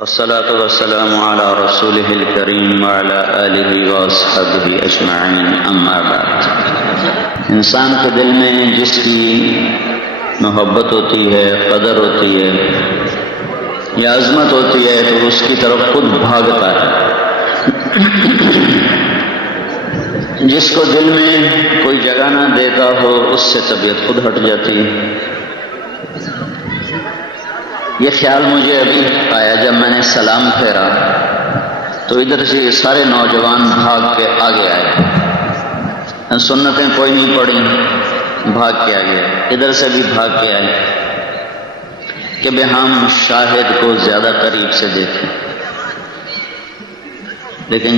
والصلاة والسلام على رسوله الكريم وعلى آله وأصحابه أجمعين أما بعد۔ انسان کے دل میں جس کی محبت ہوتی ہے، قدر ہوتی ہے یا عظمت ہوتی ہے تو اس کی طرف خود بھاگتا ہے۔ جس کو دل میں کوئی جگہ نہ دیتا ہو اس سے طبیعت خود ہٹ جاتی ہے۔ یہ خیال مجھے ابھی آیا جب میں نے سلام پھیرا تو ادھر سے یہ سارے نوجوان بھاگ کے آگے آئے، سنتیں کوئی نہیں پڑھی، بھاگ کے آگے آئے، ادھر سے بھی بھاگ کے آئے کہ بے ہم شاہد کو زیادہ قریب سے دیکھیں۔ لیکن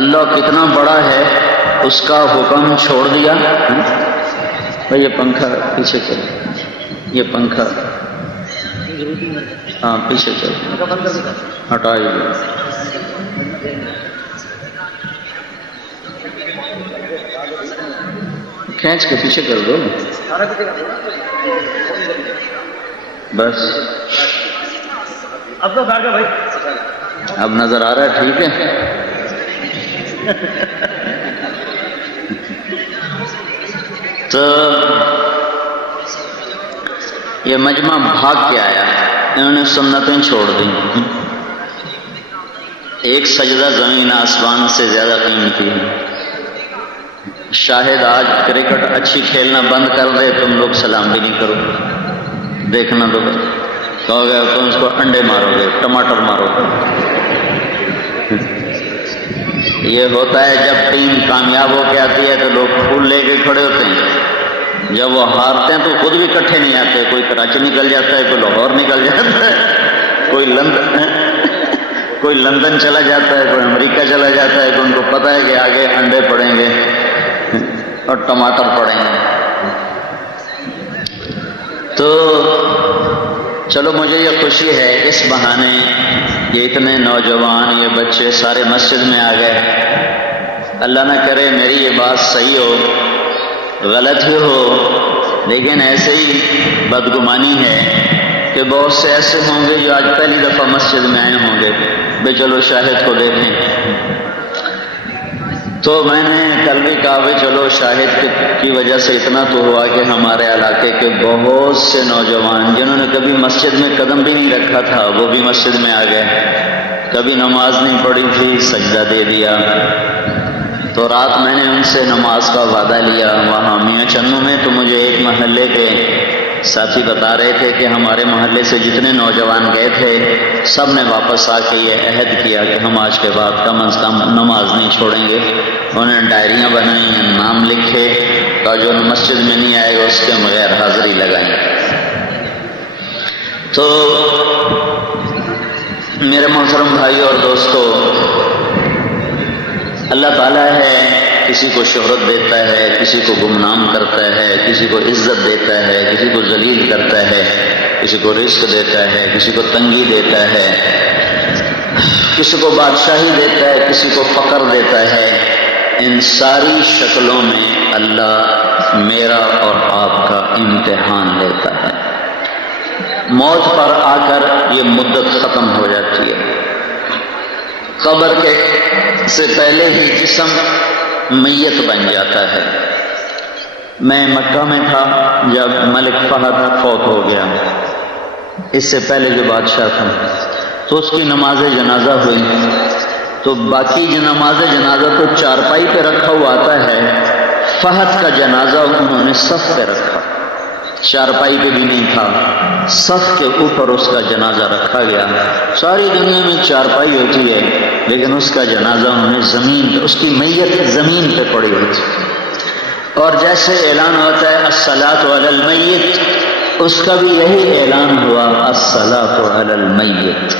اللہ کتنا بڑا ہے، اس کا حکم چھوڑ دیا۔ یہ پنکھا پیچھے چلے، یہ پنکھا ہاں پیچھے چلے، ہٹائیے۔ کھینچ کے پیچھے کر دو بس۔ اب تو بھاگا بھائی، اب نظر آ رہا ہے؟ ٹھیک ہے۔ تو یہ مجمع بھاگ کے آیا، انہوں نے سنتیں چھوڑ دی۔ ایک سجدہ زمین آسمان سے زیادہ قیمتی ہے۔ شاہد آج کرکٹ اچھی کھیلنا بند کر دے، تم لوگ سلام بھی نہیں کرو، دیکھنا تو کہو گے تم اس کو انڈے مارو گے، ٹماٹر مارو گے۔ یہ ہوتا ہے جب ٹیم کامیاب ہو کے آتی ہے تو لوگ پھول لے کے کھڑے ہوتے ہیں، جب وہ ہارتے ہیں تو خود بھی اکٹھے نہیں آتے، کوئی کراچی نکل جاتا ہے، کوئی لاہور نکل جاتا ہے، کوئی لندن چلا جاتا ہے، کوئی امریکہ چلا جاتا ہے، تو ان کو پتہ ہے کہ آگے انڈے پڑیں گے اور ٹماٹر پڑیں گے۔ تو چلو مجھے یہ خوشی ہے اس بہانے یہ اتنے نوجوان، یہ بچے سارے مسجد میں آ گئے۔ اللہ نہ کرے میری یہ بات صحیح ہو، غلط ہی ہو، لیکن ایسے ہی بدگمانی ہے کہ بہت سے ایسے ہوں گے جو آج پہلی دفعہ مسجد میں آئے ہوں گے، بے چلو شاہد کو دیکھیں۔ تو میں نے کل بھی کہا بھائی چلو شاہد کی وجہ سے اتنا تو ہوا کہ ہمارے علاقے کے بہت سے نوجوان جنہوں نے کبھی مسجد میں قدم بھی نہیں رکھا تھا وہ بھی مسجد میں آ گئے، کبھی نماز نہیں پڑھی تھی سجدہ دے دیا۔ تو رات میں نے ان سے نماز کا وعدہ لیا وہاں میاں چنو میں، تو مجھے ایک محلے کے ساتھی بتا رہے تھے کہ ہمارے محلے سے جتنے نوجوان گئے تھے سب نے واپس آ کے یہ عہد کیا کہ ہم آج کے بعد کم از کم نماز نہیں چھوڑیں گے۔ انہوں نے ڈائریاں بنائی ہیں، نام لکھے، اور جو مسجد میں نہیں آئے گا اس کے بغیر حاضری لگائیں۔ تو میرے محترم بھائی اور دوستو، اللہ تعالیٰ ہے کسی کو شہرت دیتا ہے، کسی کو گمنام کرتا ہے، کسی کو عزت دیتا ہے، کسی کو ذلیل کرتا ہے، کسی کو رزق دیتا ہے، کسی کو تنگی دیتا ہے، کسی کو بادشاہی دیتا ہے، کسی کو فقر دیتا ہے۔ ان ساری شکلوں میں اللہ میرا اور آپ کا امتحان لیتا ہے۔ موت پر آ کر یہ مدت ختم ہو جاتی ہے۔ قبر کے سے پہلے ہی جسم میت بن جاتا ہے۔ میں مکہ میں تھا جب ملک فہد فوت ہو گیا، اس سے پہلے جو بادشاہ تھا، تو اس کی نماز جنازہ ہوئی، تو باقی جو نماز جنازہ تو چارپائی پہ رکھا ہوا آتا ہے، فہد کا جنازہ انہوں نے صف پہ رکھا، چارپائی پہ بھی نہیں تھا، صف کے اوپر اس کا جنازہ رکھا گیا۔ ساری دنیا میں چارپائی ہوتی ہے لیکن اس کا جنازہ انہوں نے زمین پہ، اس کی میت زمین پہ پڑی ہوئی تھی۔ اور جیسے اعلان ہوتا ہے الصلاۃ علی المیت، اس کا بھی یہی اعلان ہوا الصلاۃ علی المیت،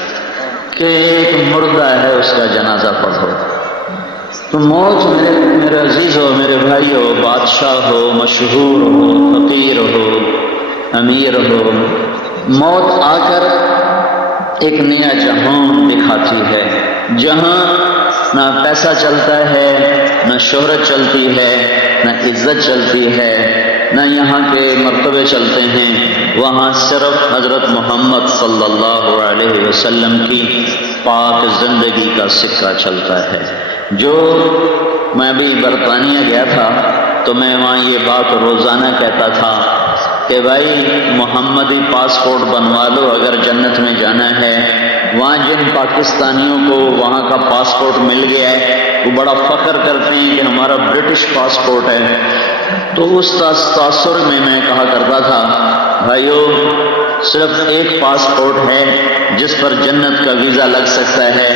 کہ ایک مردہ ہے اس کا جنازہ پڑھو۔ تو موت میرے عزیز ہو، میرے بھائی ہو، بادشاہ ہو، مشہور ہو، فقیر ہو، امیر ہو، موت آ کر ایک نیا جہان دکھاتی ہے، جہاں نہ پیسہ چلتا ہے، نہ شہرت چلتی ہے، نہ عزت چلتی ہے، نہ یہاں کے مرتبے چلتے ہیں، وہاں صرف حضرت محمد صلی اللہ علیہ وسلم کی پاک زندگی کا سکہ چلتا ہے۔ جو میں ابھی برطانیہ گیا تھا تو میں وہاں یہ بات روزانہ کہتا تھا کہ بھائی محمدی پاسپورٹ بنوا لو اگر جنت میں جانا ہے۔ وہاں جن پاکستانیوں کو وہاں کا پاسپورٹ مل گیا ہے وہ بڑا فخر کرتے ہیں کہ ہمارا برٹش پاسپورٹ ہے، تو اس تاثر میں کہا کرتا تھا بھائیو صرف ایک پاسپورٹ ہے جس پر جنت کا ویزا لگ سکتا ہے،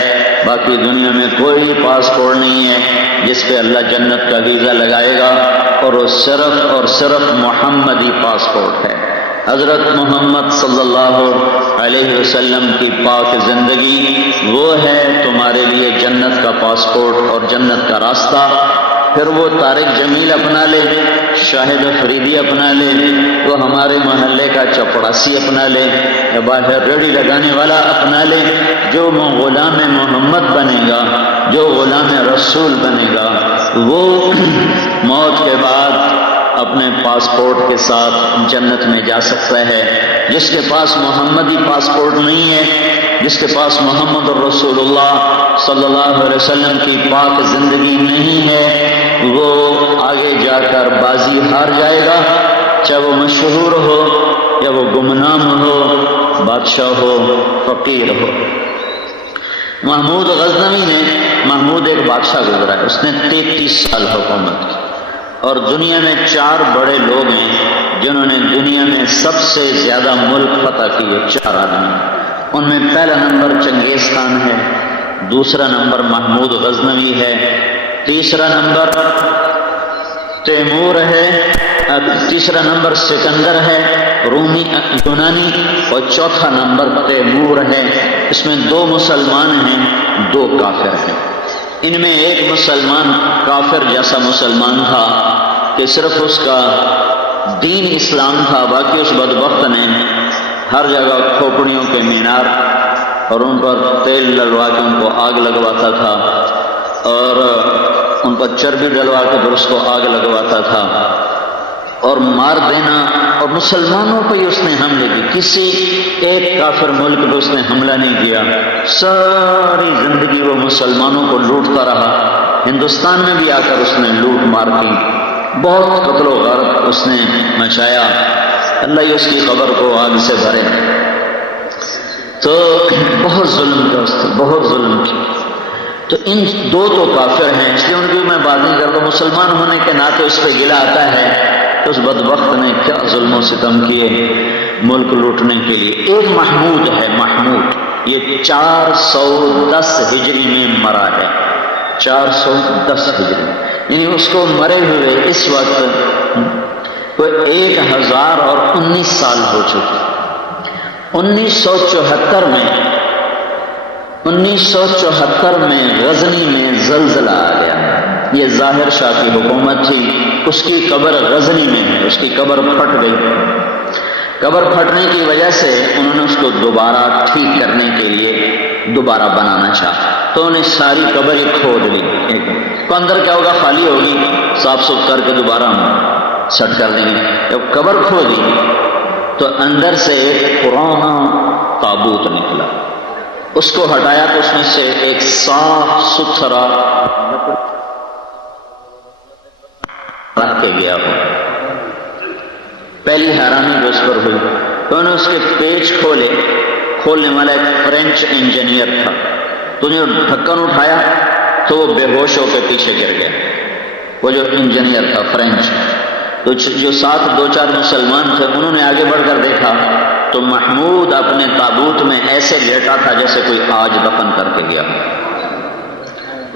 باقی دنیا میں کوئی پاسپورٹ نہیں ہے جس پہ اللہ جنت کا ویزا لگائے گا، اور وہ صرف اور صرف محمدی پاسپورٹ ہے۔ حضرت محمد صلی اللہ علیہ وسلم کی پاک زندگی وہ ہے تمہارے لیے جنت کا پاسپورٹ اور جنت کا راستہ۔ پھر وہ طارق جمیل اپنا لے، شاہد فریدی اپنا لے، وہ ہمارے محلے کا چپڑاسی اپنا لے، یا باہر ریڑھی لگانے والا اپنا لے، جو غلام محمد بنے گا، جو غلام رسول بنے گا، وہ موت کے بعد اپنے پاسپورٹ کے ساتھ جنت میں جا سکتا ہے۔ جس کے پاس محمدی پاسپورٹ نہیں ہے، جس کے پاس محمد رسول اللہ صلی اللہ علیہ وسلم کی پاک زندگی نہیں ہے، وہ آگے جا کر بازی ہار جائے گا، چاہے وہ مشہور ہو یا وہ گمنام ہو، بادشاہ ہو، فقیر ہو۔ محمود غزنوی نے، محمود ایک بادشاہ گزرا ہے، اس نے 33 سال حکومت کی، اور دنیا میں 4 بڑے لوگ ہیں جنہوں نے دنیا میں سب سے زیادہ ملک فتح کیے، 4 آدمی۔ ان میں پہلا نمبر چنگیز خان ہے، دوسرا نمبر محمود غزنوی ہے، تیسرا نمبر تیمور ہے، تیسرا نمبر سکندر ہے رومی یونانی، اور چوتھا نمبر تیمور ہے۔ اس میں 2 مسلمان ہیں، 2 کافر ہیں۔ ان میں ایک مسلمان کافر جیسا مسلمان تھا کہ صرف اس کا دین اسلام تھا، باقی اس بدبخت نے ہر جگہ کھوپڑیوں کے مینار اور ان پر تیل ڈلوا کے ان کو آگ لگواتا تھا، اور ان پر چربی ڈلوا کے پھر اس کو آگ لگواتا تھا، اور مار دینا، اور مسلمانوں پہ ہی اس نے حملے کی، کسی ایک کافر ملک پہ اس نے حملہ نہیں کیا، ساری زندگی وہ مسلمانوں کو لوٹتا رہا۔ ہندوستان میں بھی آ کر اس نے لوٹ مار کی، بہت قتل و غارت اس نے مچایا، اللہ ہی اس کی قبر کو آگ سے بھرے۔ تو بہت ظلم کیا اس نے، بہت ظلم کیا۔ تو ان 2 تو کافر ہیں، اس لیے ان کی میں بات نہیں کرتا، مسلمان ہونے کے ناطے اس پہ گلہ آتا ہے کہ اس بدبخت نے کیا ظلم و ستم کیے ملک لوٹنے کے لیے۔ ایک محمود ہے، محمود، یہ 410 ہجری میں مرا ہے، 410 ہجری، یعنی اس کو مرے ہوئے اس وقت وہ 1019 سال ہو چکے۔ 1974 میں غزنی میں زلزلہ آ گیا، یہ ظاہر شاہ کی حکومت تھی، اس کی قبر غزنی میں ہے، اس کی قبر پھٹ گئی۔ قبر پھٹنے کی وجہ سے انہوں نے اس کو دوبارہ ٹھیک کرنے کے لیے دوبارہ بنانا چاہا، تو انہیں ساری قبر ہی کھود لی، تو اندر کیا ہوگا، خالی ہوگی، صاف ستھرا کر کے دوبارہ ہم سیٹ کر دیں گے۔ جب قبر کھودی تو اندر سے ایک پرانا تابوت نکلا، اس کو ہٹایا تو اس میں سے ایک صاف ستھرا رکھ کے گیا ہو۔ پہلی حیرانی جو اس پر ہوئی تو انہوں نے اس کے پیچ کھولے، کھولنے والا ایک فرینچ انجینئر تھا، تو جو ڈھکن اٹھایا تو وہ بے ہوش ہو کے پیچھے گر گیا، وہ جو انجینئر تھا فرینچ۔ تو جو ساتھ 2-4 مسلمان تھے انہوں نے آگے بڑھ کر دیکھا تو محمود اپنے تابوت میں ایسے لیٹا تھا جیسے کوئی آج دفن کر کے گیا،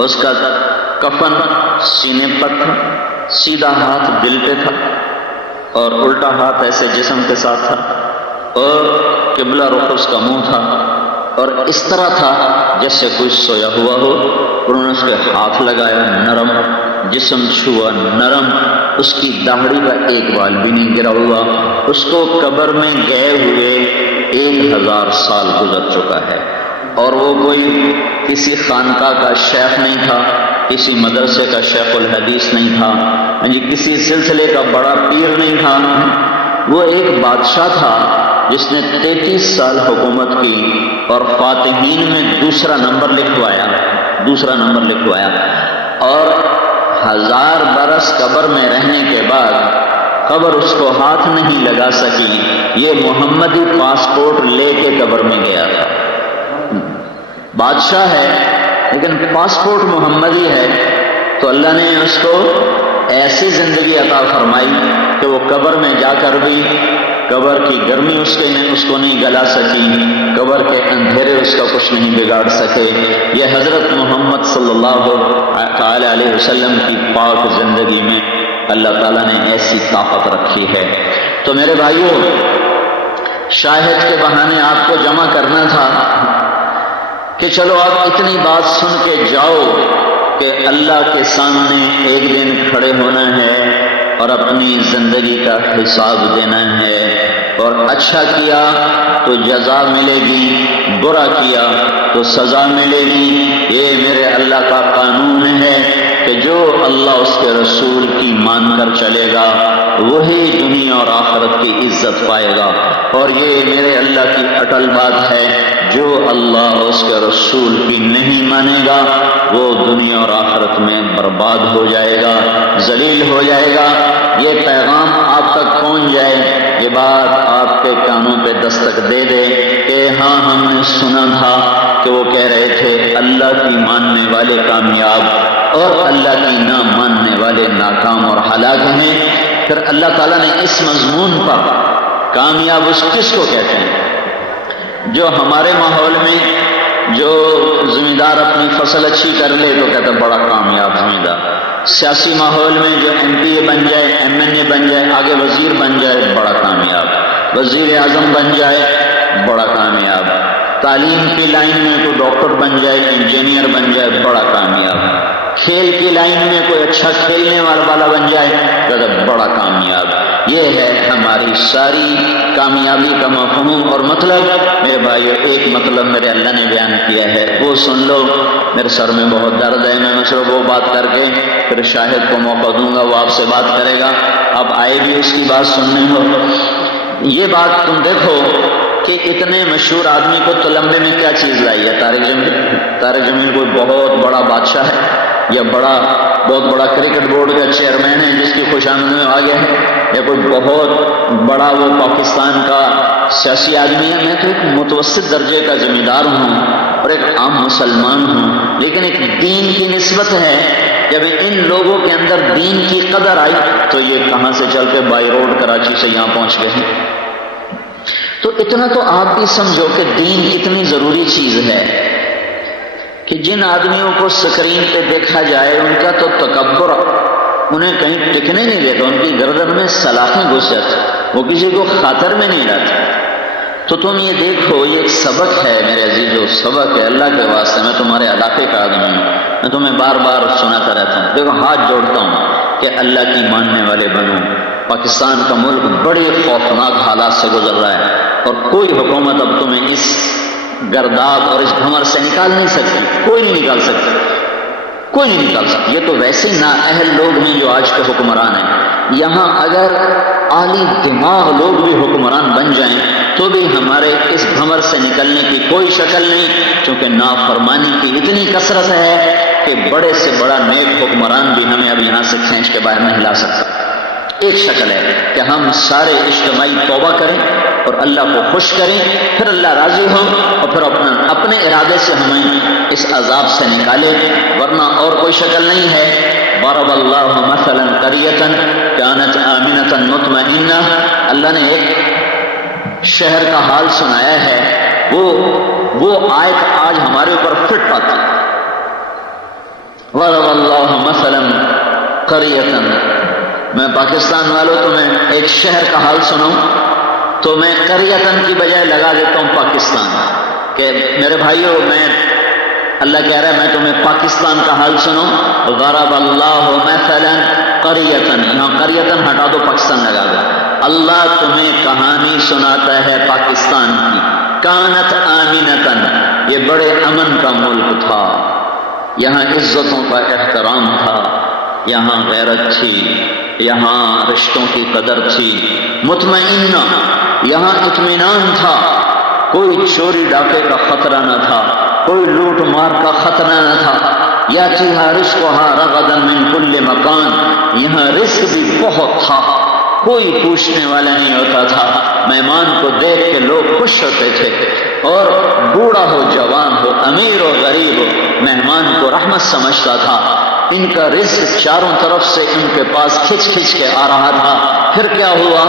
اس کا کفن سینے پر تھا، سیدھا ہاتھ دل پہ تھا اور الٹا ہاتھ ایسے جسم کے ساتھ تھا، اور قبلہ رخ اس کا منہ تھا، اور اس طرح تھا جیسے کوئی سویا ہوا ہو۔ انہوں نے اس کے ہاتھ لگایا، نرم جسم چھوا، نرم، اس کی داڑھی کا ایک بال بھی نہیں گرا ہوا۔ اس کو قبر میں گئے ہوئے 1000 سال گزر چکا ہے، اور وہ کوئی کسی خانقاہ کا شیخ نہیں تھا، کسی مدرسے کا شیخ الحدیث نہیں تھا، کسی سلسلے کا بڑا پیر نہیں تھا، وہ ایک بادشاہ تھا جس نے 33 سال حکومت کی اور فاتحین میں دوسرا نمبر لکھوایا اور 1000 برس قبر میں رہنے کے بعد قبر اس کو ہاتھ نہیں لگا سکی، یہ محمدی پاسپورٹ لے کے قبر میں گیا تھا۔ بادشاہ ہے لیکن پاسپورٹ محمدی ہے، تو اللہ نے اس کو ایسی زندگی عطا فرمائی کہ وہ قبر میں جا کر بھی قبر کی گرمی اس کو نہیں گلا سکی، قبر کے اندھیرے اس کا کچھ نہیں بگاڑ سکے۔ یہ حضرت محمد صلی اللہ علیہ وسلم کی پاک زندگی میں اللہ تعالیٰ نے ایسی طاقت رکھی ہے۔ تو میرے بھائیوں، شاہد کے بہانے آپ کو جمع کرنا تھا کہ چلو آپ اتنی بات سن کے جاؤ کہ اللہ کے سامنے ایک دن کھڑے ہونا ہے اور اپنی زندگی کا حساب دینا ہے، اور اچھا کیا تو جزا ملے گی، برا کیا تو سزا ملے گی۔ یہ میرے اللہ کا قانون ہے کہ جو اللہ اس کے رسول کی مان کر چلے گا وہی دنیا اور آخرت کی عزت پائے گا، اور یہ میرے اللہ کی اٹل بات ہے، جو اللہ اس کے رسول کی نہیں مانے گا وہ دنیا اور آخرت میں برباد ہو جائے گا، ذلیل ہو جائے گا۔ یہ پیغام آپ تک پہنچ جائے، یہ بات آپ کے کانوں پہ دستک دے دے کہ ہاں ہم نے سنا تھا کہ وہ کہہ رہے تھے اللہ کی ماننے والے کامیاب اور اللہ کی نہ ماننے والے ناکام اور ہلاک ہیں۔ پھر اللہ تعالیٰ نے اس مضمون پر کامیاب اس کس کو کہتے ہیں؟ جو ہمارے ماحول میں جو ذمہ دار اپنی فصل اچھی کر لے تو کہتا بڑا کامیاب ذمہ دار، سیاسی ماحول میں جو MP بن جائے، MNA بن جائے، آگے وزیر بن جائے، بڑا کامیاب، وزیر اعظم بن جائے، بڑا کامیاب، تعلیم کی لائن میں کوئی ڈاکٹر بن جائے، انجینئر بن جائے، بڑا کامیاب، کھیل کی لائن میں کوئی اچھا کھیلنے والا بن جائے تو بڑا کامیاب۔ یہ ہے ہماری ساری کامیابی کا مفہوم اور مطلب۔ میرے بھائیو، ایک مطلب میرے اللہ نے بیان کیا ہے، وہ سن لو۔ میرے سر میں بہت درد ہے، میں صرف وہ بات کر کے پھر شاہد کو موقع دوں گا، وہ آپ سے بات کرے گا، آپ آئے بھی اس کی بات سننے ہو۔ یہ بات تم دیکھو کہ اتنے مشہور آدمی کو تلمبے میں کیا چیز لائی ہے؟ طارق جمیل کوئی بہت بڑا بادشاہ ہے یا بہت بڑا کرکٹ بورڈ کا چیئرمین ہے جس کی خوش آمدید میں آ گیا ہے، یا کوئی بہت بڑا وہ پاکستان کا سیاسی آدمی ہے؟ میں تو ایک متوسط درجے کا ذمہ دار ہوں اور ایک عام مسلمان ہوں، لیکن ایک دین کی نسبت ہے۔ جب ان لوگوں کے اندر دین کی قدر آئی تو یہ کہاں سے چل کے بائی روڈ کراچی سے یہاں پہنچ گئے ہیں۔ تو اتنا تو آپ بھی سمجھو کہ دین کتنی ضروری چیز ہے کہ جن آدمیوں کو سکرین پہ دیکھا جائے ان کا تو تکبر انہیں کہیں ٹکنے نہیں دیتا، ان کی گردن میں سلاخیں گھس جاتی، وہ کسی کو خاطر میں نہیں لاتے۔ تو تم یہ دیکھو، یہ ایک سبق ہے میرے عزیزو، سبق ہے اللہ کے واسطے۔ میں تمہارے علاقے کا آدمی ہوں، میں تمہیں بار بار سناتا رہتا ہوں، دیکھو ہاتھ جوڑتا ہوں کہ اللہ کی ماننے والے بنو۔ پاکستان کا ملک بڑے خوفناک حالات سے گزر رہا ہے اور کوئی حکومت اب تمہیں اس گرداب اور اس بھمر سے نکال نہیں سکتی، کوئی نہیں نکال سکتی، کوئی نہیں نکال سکتی۔ یہ تو ویسے نااہل لوگ ہیں جو آج کے حکمران ہیں۔ یہاں اگر عالی دماغ لوگ بھی حکمران بن جائیں تو بھی ہمارے اس بھمر سے نکلنے کی کوئی شکل نہیں، کیونکہ نافرمانی کی اتنی کثرت ہے کہ بڑے سے بڑا نیک حکمران بھی ہمیں اب یہاں سے کھینچ کے باہر نہیں لا سکتا۔ ایک شکل ہے کہ ہم سارے اجتماعی توبہ کریں اور اللہ کو خوش کریں، پھر اللہ راضی ہو اور پھر اپنے ارادے سے ہمیں اس عذاب سے نکالے، ورنہ اور کوئی شکل نہیں ہے۔ ضرب اللہ مثلا قریۃ کانت آمنۃ مطمئنہ، اللہ نے ایک شہر کا حال سنایا ہے، وہ آیت آج ہمارے اوپر فٹ پاتی ہے۔ ضرب اللہ مثلا قریۃ، میں پاکستان والوں تمہیں ایک شہر کا حال سناؤں تو میں قریۃن کی بجائے لگا دیتا ہوں پاکستان، کہ میرے بھائیوں میں اللہ کہہ رہا ہے میں تمہیں پاکستان کا حال سنوں۔ ضرب اللہ مثلا قریۃن، یہاں قریۃن ہٹا دو، پاکستان لگا دو۔ اللہ تمہیں کہانی سناتا ہے پاکستان کی، کانت آمنتن، یہ بڑے امن کا ملک تھا، یہاں عزتوں کا احترام تھا، یہاں غیرت تھی، یہاں رشتوں کی قدر تھی، مطمئنہ، یہاں اطمینان تھا، کوئی چوری ڈاکے کا خطرہ نہ تھا، کوئی لوٹ مار کا خطرہ نہ تھا۔ یاتیہا رزقہا رغدا من کل مکان، یہاں رزق بھی بہت تھا، کوئی پوچھنے والا نہیں ہوتا تھا، مہمان کو دیکھ کے لوگ خوش ہوتے تھے، اور بوڑھا ہو جوان ہو امیر ہو غریب ہو مہمان کو رحمت سمجھتا تھا۔ ان کا رزق چاروں طرف سے ان کے پاس کھچ کھچ کے آ رہا تھا۔ پھر کیا ہوا؟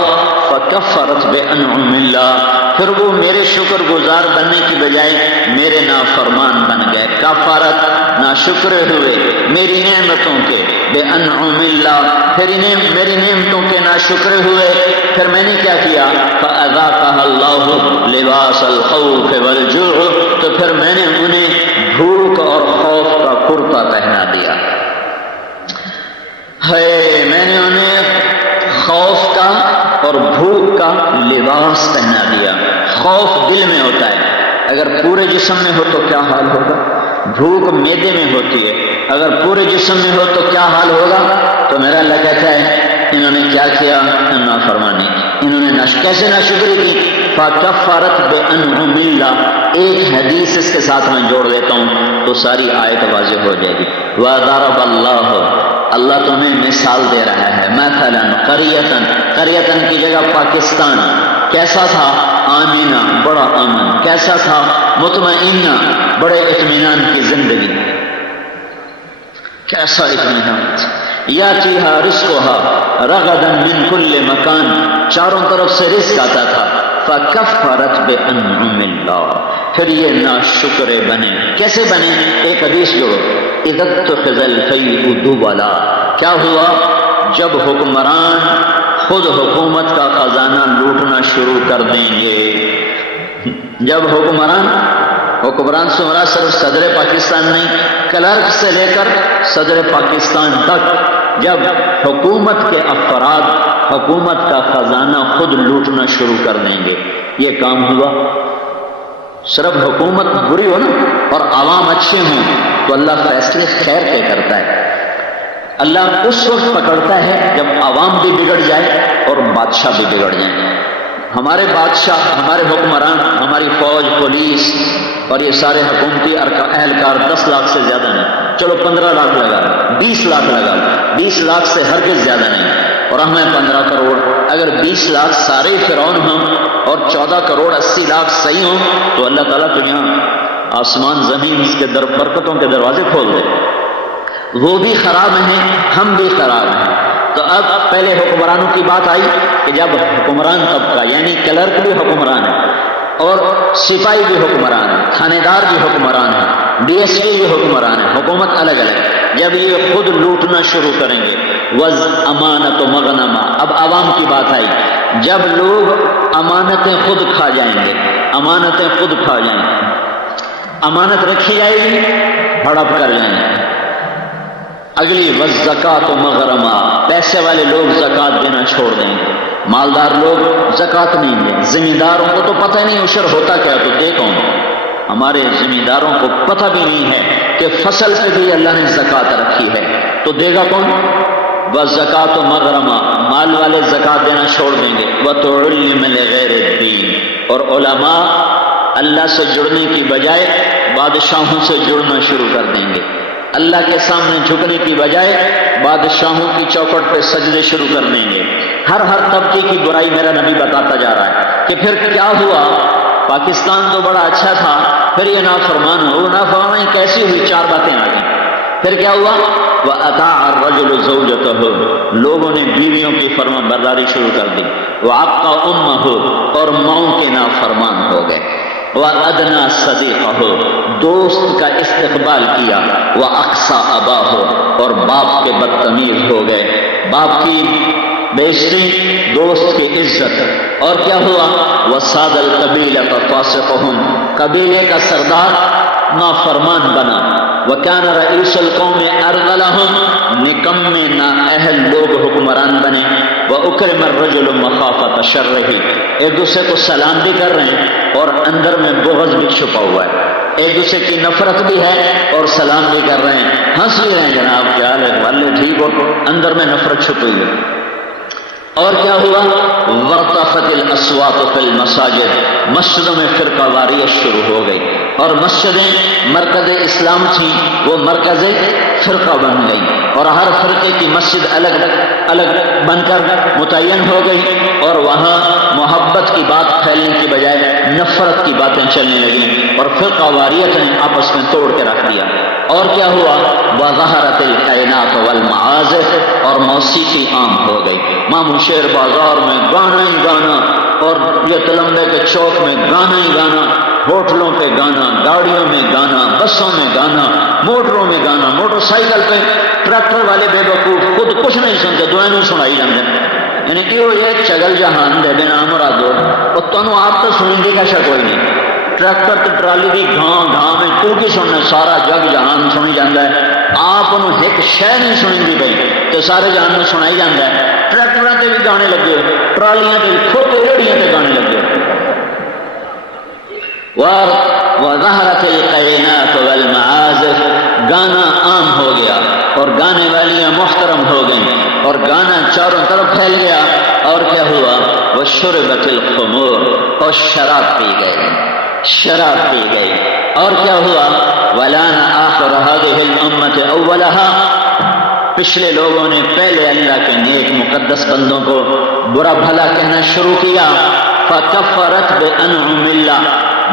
فکفرت بانعم اللہ، پھر وہ میرے شکر گزار بننے کی بجائے میرے نافرمان بن گئے۔ کفرت، ناشکر ہوئے میری نعمتوں کے، بانعم اللہ، پھر انہیں میری نعمتوں کے ناشکر ہوئے۔ پھر میں نے کیا کیا؟ فاذاقها اللہ لباس الخوف والجوع، تو پھر میں نے انہیں بھوک اور خوف کا کرتا پہنا دیا ہے، میں نے انہیں خوف کا اور بھوک کا لباس پہنا دیا۔ خوف دل میں ہوتا ہے، اگر پورے جسم میں ہو تو کیا حال ہوگا؟ بھوک معدے میں ہوتی ہے، اگر پورے جسم میں ہو تو کیا حال ہوگا؟ تو میرا اللہ کہتا ہے انہوں نے کیا کیا؟ نافرمانی، انہوں نے کیسے ناشکری کی؟ فکفرت بانعم اللہ۔ ایک حدیث اس کے ساتھ میں جوڑ دیتا ہوں تو ساری آیت واضح ہو جائے گی۔ وَضَرَبَ اللَّهُ، اللہ تمہیں مثال دے رہا ہے، مثلا قریتن، قریتن کی جگہ پاکستان کیسا تھا؟ آمینہ، بڑا امن، کیسا تھا؟ مطمئنہ، بڑے اطمینان کی زندگی، کیسا اطمینان تھا۔ یاتیہا رزقہا رغدا من کل مکان، چاروں طرف سے رزق آتا تھا۔ فکفرت بانعم اللہ، پھر یہ ناشکر بنے۔ کیسے بنے؟ ایک حدیث جوڑو، اذا اتخذ الفیء دوبلا، کیا ہوا؟ جب حکمران خود حکومت کا خزانہ لوٹنا شروع کر دیں گے، جب حکمران سے مراد صرف صدر پاکستان نہیں، کلرک سے لے کر صدر پاکستان تک، جب حکومت کے افراد حکومت کا خزانہ خود لوٹنا شروع کر دیں گے، یہ کام ہوا۔ صرف حکومت بری ہو نا اور عوام اچھے ہوں تو اللہ فیصلے خیر کے کرتا ہے۔ اللہ اس وقت پکڑتا ہے جب عوام بھی بگڑ جائے اور بادشاہ بھی بگڑ جائیں۔ ہمارے بادشاہ، ہمارے حکمران، ہماری فوج، پولیس اور یہ سارے حکومتی اہلکار 10 لاکھ سے زیادہ نہیں، چلو 15 لاکھ لگا، 20 لاکھ لگا، 20 لاکھ سے ہرگز زیادہ نہیں، اور ہمیں 15 کروڑ، اگر 20 لاکھ سارے فرعون ہوں اور 14 کروڑ 80 لاکھ صحیح ہوں تو اللہ تعالیٰ تو یہاں آسمان زمین اس کے برکتوں کے دروازے کھول دے۔ وہ بھی خراب ہیں، ہم بھی خراب ہیں۔ تو اب پہلے حکمرانوں کی بات آئی کہ جب حکمران طبقہ یعنی کلرک بھی حکمران ہے اور سپاہی بھی حکمران ہے، تھانے دار بھی حکمران ہے، ڈی ایس پی بھی حکمران ہے، حکومت الگ الگ، جب یہ خود لوٹنا شروع کریں گے، وز امانت و مغنمہ، اب عوام کی بات آئی، جب لوگ امانتیں خود کھا جائیں گے، امانتیں خود کھا جائیں گے، امانت رکھی جائے گی، ہڑپ کر جائیں گے۔ اگلی والزکات و مغرمہ، پیسے والے لوگ زکات دینا چھوڑ دیں گے، مالدار لوگ زکات نہیں دیں، زمینداروں کو تو پتہ نہیں عشر ہوتا کیا، تو دے کون؟ ہمارے زمینداروں کو پتہ بھی نہیں ہے کہ فصل پہ بھی اللہ نے زکات رکھی ہے، تو دے گا کون؟ والزکات و مغرمہ، مال والے زکات دینا چھوڑ دیں گے۔ وتعلم لغیر الدین، اور علماء اللہ سے جڑنے کی بجائے بادشاہوں سے جڑنا شروع کر دیں گے، اللہ کے سامنے جھکنے کی بجائے بادشاہوں کی چوکھٹ پہ سجدے شروع کر دیں گے۔ ہر طبقے کی برائی میرا نبی بتاتا جا رہا ہے کہ پھر کیا ہوا؟ پاکستان تو بڑا اچھا تھا، پھر یہ نافرمان ہو، نافرمانی کیسی ہوئی؟ 4 باتیں آ گئیں۔ پھر کیا ہوا؟ وَأَطَاعَ الرَّجُلُ زَوْجَتَهُ، لوگوں نے بیویوں کی فرما برداری شروع کر دی، وَعَقَّ أُمَّهُ، اور ماؤں کے نافرمان ہو گئے، وَأَدْنَا صَدِيقَهُ، دوست کا استقبال کیا، وَأَقْصَى أَبَاهُ، اور باپ کے بدتمیز ہو گئے، باپ کی بےعزتی، دوست کی عزت۔ اور کیا ہوا؟ وَصَادَ الْقَبِيلَةَ فَاسِقُهُمْ، قبیلے کا سردار نافرمان بنا، وَكَانَ رَئِيسُ الْقَوْمِ أَرْذَلَهُمْ، نکمے نااہل لوگ حکمران بنے. وَأُكْرِمَ الرَّجُلُ مَخَافَةَ شَرِّهِ، ایک دوسرے کو سلام بھی کر رہے ہیں اور اندر میں بغض بھی چھپا ہوا ہے، ایک دوسرے کی نفرت بھی ہے اور سلام بھی کر رہے ہیں، ہنس بھی رہے ہیں، جناب کیا حال ہے والے ٹھیک ہو، اندر میں نفرت چھپی ہوئی ہے. اور کیا ہوا؟ وارتفعت الاصوات فی المساجد، مسجدوں میں فرقہ واریت شروع ہو گئی، اور مسجدیں مرکز اسلام تھیں وہ مرکز فرقہ بن گئی، اور ہر فرقے کی مسجد الگ الگ بن کر متعین ہو گئی، اور وہاں محبت کی بات پھیلنے کی بجائے نفرت کی باتیں چلنے لگیں، اور فرقہ واریت نے آپس میں توڑ کے رکھ دیا. اور کیا ہوا؟ وظہرت القینات والمعازف، اور موسیقی عام ہو گئی. مامو شیر بازار میں گانا ہی گانا، اور یہ تلمبے کے چوک میں گانا ہی گانا، ہوٹلوں پہ گانا، گاڑیوں میں گانا، بسوں میں گانا، موٹروں میں گانا، موٹر سائیکل پہ ٹریکٹر والے بے وقوف خود کچھ نہیں سنتے، دعائیں نہیں سنائی جاندے. یعنی کہ وہ یہ چگل جہان دے بنا مرادو اور تنوں آپ تو سنیں گے کا شک کوئی نہیں. ٹریکٹر تے ٹرالی دی گھاں گھاں میں تو کی سننا، سارا جگ جہان سنی جاندہ ہے. آپ انہوں ایک شے نہیں سنیں گی بھائی تو سارے جہان میں سنائی جاندہ ہے. ٹریکٹراں تے بھی گانے لگے، ٹرالیاں تے بھی، کھوتے ریڑیاں تے گانے لگے. وظہرت القینات والمعازف، گانا عام ہو گیا اور گانے والیاں محترم ہو گئیں اور گانا چاروں طرف پھیل گیا. اور کیا ہوا؟ وشربت الخمور، اور شراب پی گئے، شراب پی گئی. اور کیا ہوا؟ ولان آخر هذه الامة اولها، پچھلے لوگوں نے پہلے اللہ کے نیک مقدس بندوں کو برا بھلا کہنا شروع کیا. فکفرت بانعم اللہ،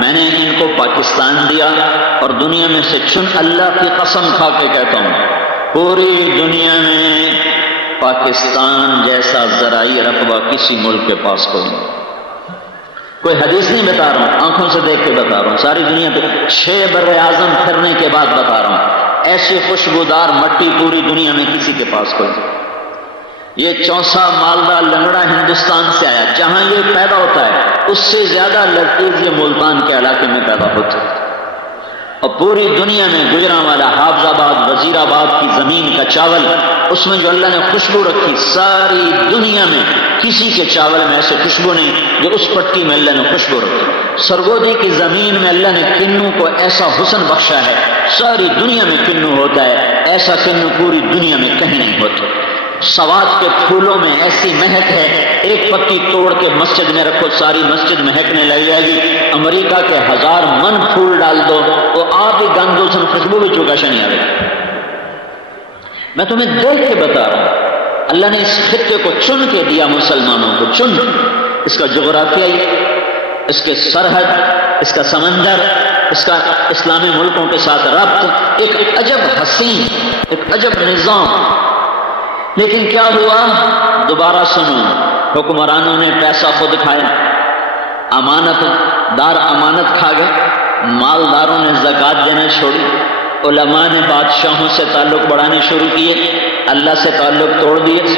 میں نے ان کو پاکستان دیا اور دنیا میں سے چن، اللہ کی قسم کھا کے کہتا ہوں پوری دنیا میں پاکستان جیسا زرعی رقبہ کسی ملک کے پاس کوئی حدیث نہیں بتا رہا ہوں، آنکھوں سے دیکھ کے بتا رہا ہوں. ساری دنیا پہ 6 بر اعظم پھرنے کے بعد بتا رہا ہوں، ایسی خوشبودار مٹی پوری دنیا میں کسی کے پاس کوئی. یہ چونسا مالدہ لنگڑا ہندوستان سے آیا، جہاں یہ پیدا ہوتا ہے اس سے زیادہ لذیذ یہ ملتان کے علاقے میں پیدا ہوتا ہے. اور پوری دنیا میں گجرانوالا، حافظ آباد، وزیر آباد کی زمین کا چاول، اس میں جو اللہ نے خوشبو رکھی، ساری دنیا میں کسی کے چاول میں ایسے خوشبو نہیں جو اس پٹی میں اللہ نے خوشبو رکھی. سرگودی کی زمین میں اللہ نے کنو کو ایسا حسن بخشا ہے، ساری دنیا میں کنو ہوتا ہے، ایسا کنو پوری دنیا میں کہیں نہیں ہوتا. سوات کے پھولوں میں ایسی مہک ہے، ایک پتی توڑ کے مسجد میں رکھو ساری مسجد مہکنے لگ جائے گی. امریکہ کے 1000 من پھول ڈال دو تو آپ ہی گندو سن خوشبو بھی چکا نہیں آئے. میں تمہیں دیکھ کے بتا رہا ہوں، اللہ نے اس خطے کو چن کے دیا مسلمانوں کو، چن. اس کا جغرافیائی، اس کے سرحد، اس کا سمندر، اس کا اسلامی ملکوں کے ساتھ ربط، ایک عجب حسین، ایک عجب نظام. لیکن کیا ہوا؟ دوبارہ سنو، حکمرانوں نے پیسہ خود کھایا، امانت دار امانت کھا گئے، مالداروں نے زکوٰۃ دینا چھوڑی، علماء نے بادشاہوں سے تعلق بڑھانے شروع کیے، اللہ سے تعلق توڑ دیے.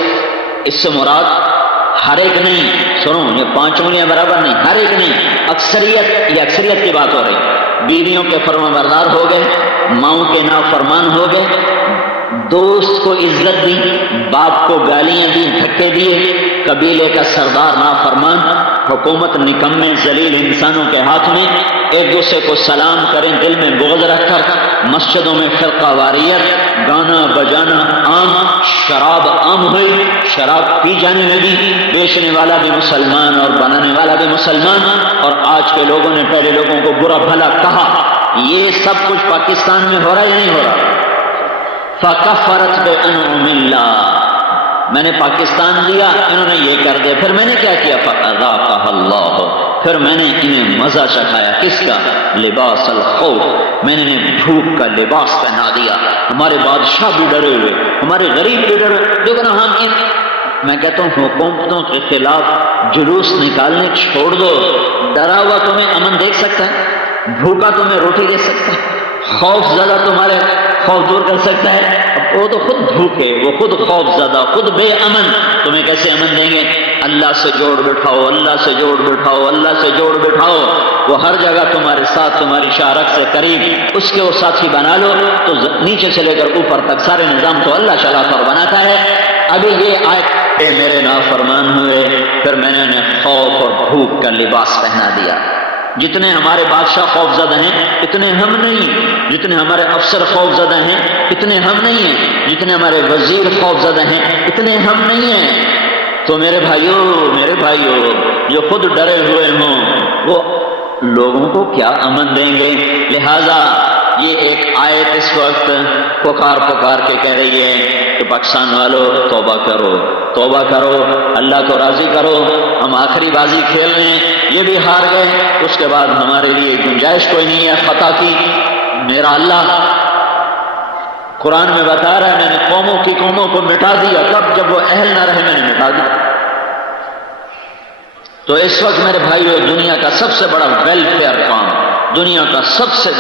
اس سے مراد ہر ایک نہیں، سنو یہ 5 انگلیاں برابر نہیں، ہر ایک نہیں، اکثریت، یہ اکثریت کی بات ہو رہی. بیویوں کے فرما بردار ہو گئے، ماؤں کے نافرمان ہو گئے، دوست کو عزت دی، باپ کو گالیاں دی، دھکے دیے، قبیلے کا سردار نافرمان، حکومت نکمے ذلیل انسانوں کے ہاتھ میں، ایک دوسرے کو سلام کریں دل میں بغض رکھ کر، مسجدوں میں فرقہ واریت، گانا بجانا عام، شراب عام ہوئی، شراب پی جانے لگی، بیچنے والا بھی مسلمان اور بنانے والا بھی مسلمان. اور آج کے لوگوں نے پہلے لوگوں کو برا بھلا کہا. یہ سب کچھ پاکستان میں ہو رہا ہے یا نہیں ہو رہا؟ فکفرت بانعم اللہ، میں نے پاکستان دیا، انہوں نے یہ کر دیا، پھر میں نے کیا کیا؟ فاذاقها اللہ، پھر میں نے انہیں مزہ چکھایا. کس کا؟ لباس الخوف، میں نے انہیں بھوک کا لباس پہنا دیا. ہمارے بادشاہ بھی ڈرے ہوئے، ہمارے غریب بھی ڈرے ہوئے. لیکن ہم میں کہتا ہوں حکومتوں کے خلاف جلوس نکالنے چھوڑ دو. ڈرا ہوا تمہیں امن دیکھ سکتا ہے، بھوکا تمہیں روٹی دے سکتا ہے، خوف زدہ تمہارے خوف دور کر سکتا ہے؟ وہ تو خود بھوکے، وہ خود خوف زدہ، خود بے امن، تمہیں کیسے امن دیں گے؟ اللہ سے جوڑ بٹھاؤ، اللہ سے جوڑ بٹھاؤ، اللہ سے جوڑ بٹھاؤ، وہ ہر جگہ تمہارے ساتھ، تمہاری شارک سے قریب، اس کے وہ ساتھی بنا لو تو نیچے سے لے کر اوپر تک سارے نظام تو اللہ چلاتا اور بناتا ہے۔ ابھی یہ آیت میرے نافرمان ہوئے، پھر میں نے انہیں خوف اور بھوک کا لباس پہنا دیا۔ جتنے ہمارے بادشاہ خوف زدہ ہیں اتنے ہم نہیں، جتنے ہمارے افسر خوف زدہ ہیں اتنے ہم نہیں ہیں، جتنے ہمارے وزیر خوف زدہ ہیں اتنے ہم نہیں ہیں۔ تو میرے بھائیوں جو خود ڈرے ہوئے ہوں وہ لوگوں کو کیا امن دیں گے؟ لہذا یہ ایک آیت اس وقت پکار کے کہہ رہی ہے کہ پاکستان والوں توبہ کرو، توبہ کرو، اللہ کو راضی کرو، ہم آخری بازی کھیل رہے ہیں، یہ بھی ہار گئے، اس کے بعد ہمارے لیے گنجائش کوئی نہیں ہے خطا کی۔ میرا اللہ قرآن میں بتا رہا ہے میں نے قوموں کو مٹا دیا، کب؟ جب وہ اہل نہ رہے میں نے مٹا دیا۔ تو اس وقت میرے بھائیو دنیا کا سب سے بڑا ویلفیئر کام، دنیا کا سب سے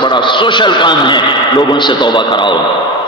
بڑا سوشل کام ہے لوگوں سے توبہ کراؤ،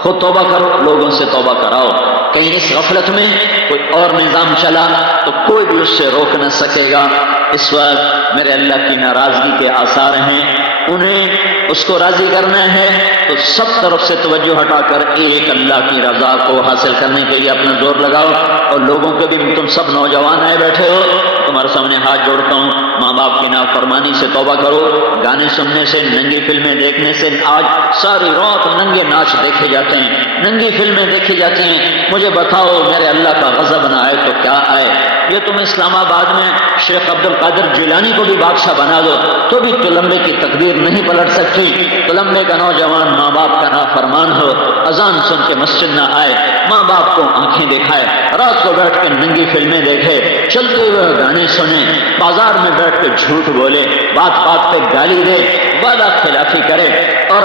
خود توبہ کرو، لوگوں سے توبہ کراؤ۔ کہیں اس غفلت میں کوئی اور نظام چلا تو کوئی بھی اس سے روک نہ سکے گا۔ اس وقت میرے اللہ کی ناراضگی کے آثار ہیں، انہیں اس کو راضی کرنا ہے تو سب طرف سے توجہ ہٹا کر ایک اللہ کی رضا کو حاصل کرنے کے لیے اپنا زور لگاؤ۔ اور لوگوں کے بھی، تم سب نوجوان آئے بیٹھے ہو، تمہارے سامنے ہاتھ جوڑتا ہوں، ماں باپ کی نافرمانی سے توبہ کرو، گانے سننے سے، ننگی فلمیں دیکھنے سے، آج ساری رات ننگے ناچ دیکھے جاتے ہیں، ننگی فلمیں دیکھی جاتی ہیں، مجھے بتاؤ میرے اللہ کا غضب نہ آئے تو کیا آئے؟ یہ تم اسلام آباد میں شیخ عبد القادر جیلانی کو بھی بادشاہ بنا دو تو بھی تلمبے کی تقدیر نہیں پلٹ سکتی۔ تلمبے کا نوجوان ماں باپ کا نافرمان ہو، اذان سن کے مسجد نہ آئے، ماں باپ کو آنکھیں دکھائے، رات کو بیٹھ کے ننگی فلمیں دیکھے، چلتے ہوئے گانے سنے، بازار میں بیٹھ کے جھوٹ بولے، بات بات پہ گالی دے، وعدہ خلافی کرے، اور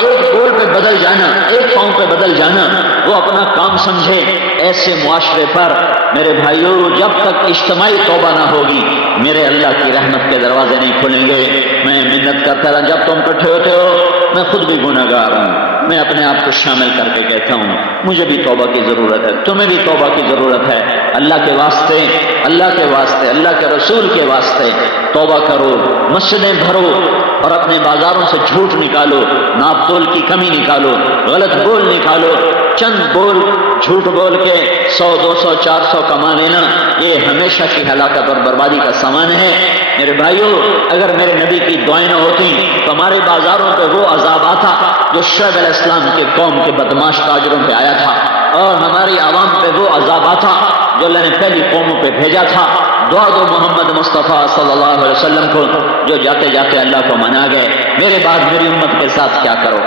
ایک گول پہ بدل جانا، ایک پاؤں پہ بدل جانا، وہ اپنا کام سمجھے۔ ایسے معاشرے پر میرے بھائیوں جب تک اجتماعی توبہ نہ ہوگی میرے اللہ کی رحمت کے دروازے نہیں کھلیں گے۔ میں منت کرتا رہا، جب تم اکٹھے ہوتے ہو میں خود بھی گنہگار ہوں، میں اپنے آپ کو شامل کر کے کہتا ہوں مجھے بھی توبہ کی ضرورت ہے، تمہیں بھی توبہ کی ضرورت ہے۔ اللہ کے واسطے، اللہ کے واسطے، اللہ کے رسول کے واسطے توبہ کرو، مسجدیں بھرو اور اپنے بازاروں سے جھوٹ نکالو، ناپ تول کی کمی نکالو، غلط بول نکالو۔ چند بول جھوٹ بول کے 100 200 400 کما لینا یہ ہمیشہ کی ہلاکت اور بربادی کا سامان ہے۔ میرے بھائیوں اگر میرے نبی کی دعائیں نہ ہوتی تو ہمارے بازاروں پہ وہ عذاب آتا جو شعیب علیہ السلام کے قوم کے بدماش تاجروں پہ آیا تھا، اور ہماری عوام پہ وہ عذاب آتا جو اللہ نے پہلی قوموں پہ بھیجا تھا۔ دعا دو محمد مصطفیٰ صلی اللہ علیہ وسلم کو جو جاتے جاتے اللہ کو منا گئے۔ میرے بعد میری امت کے ساتھ کیا کرو؟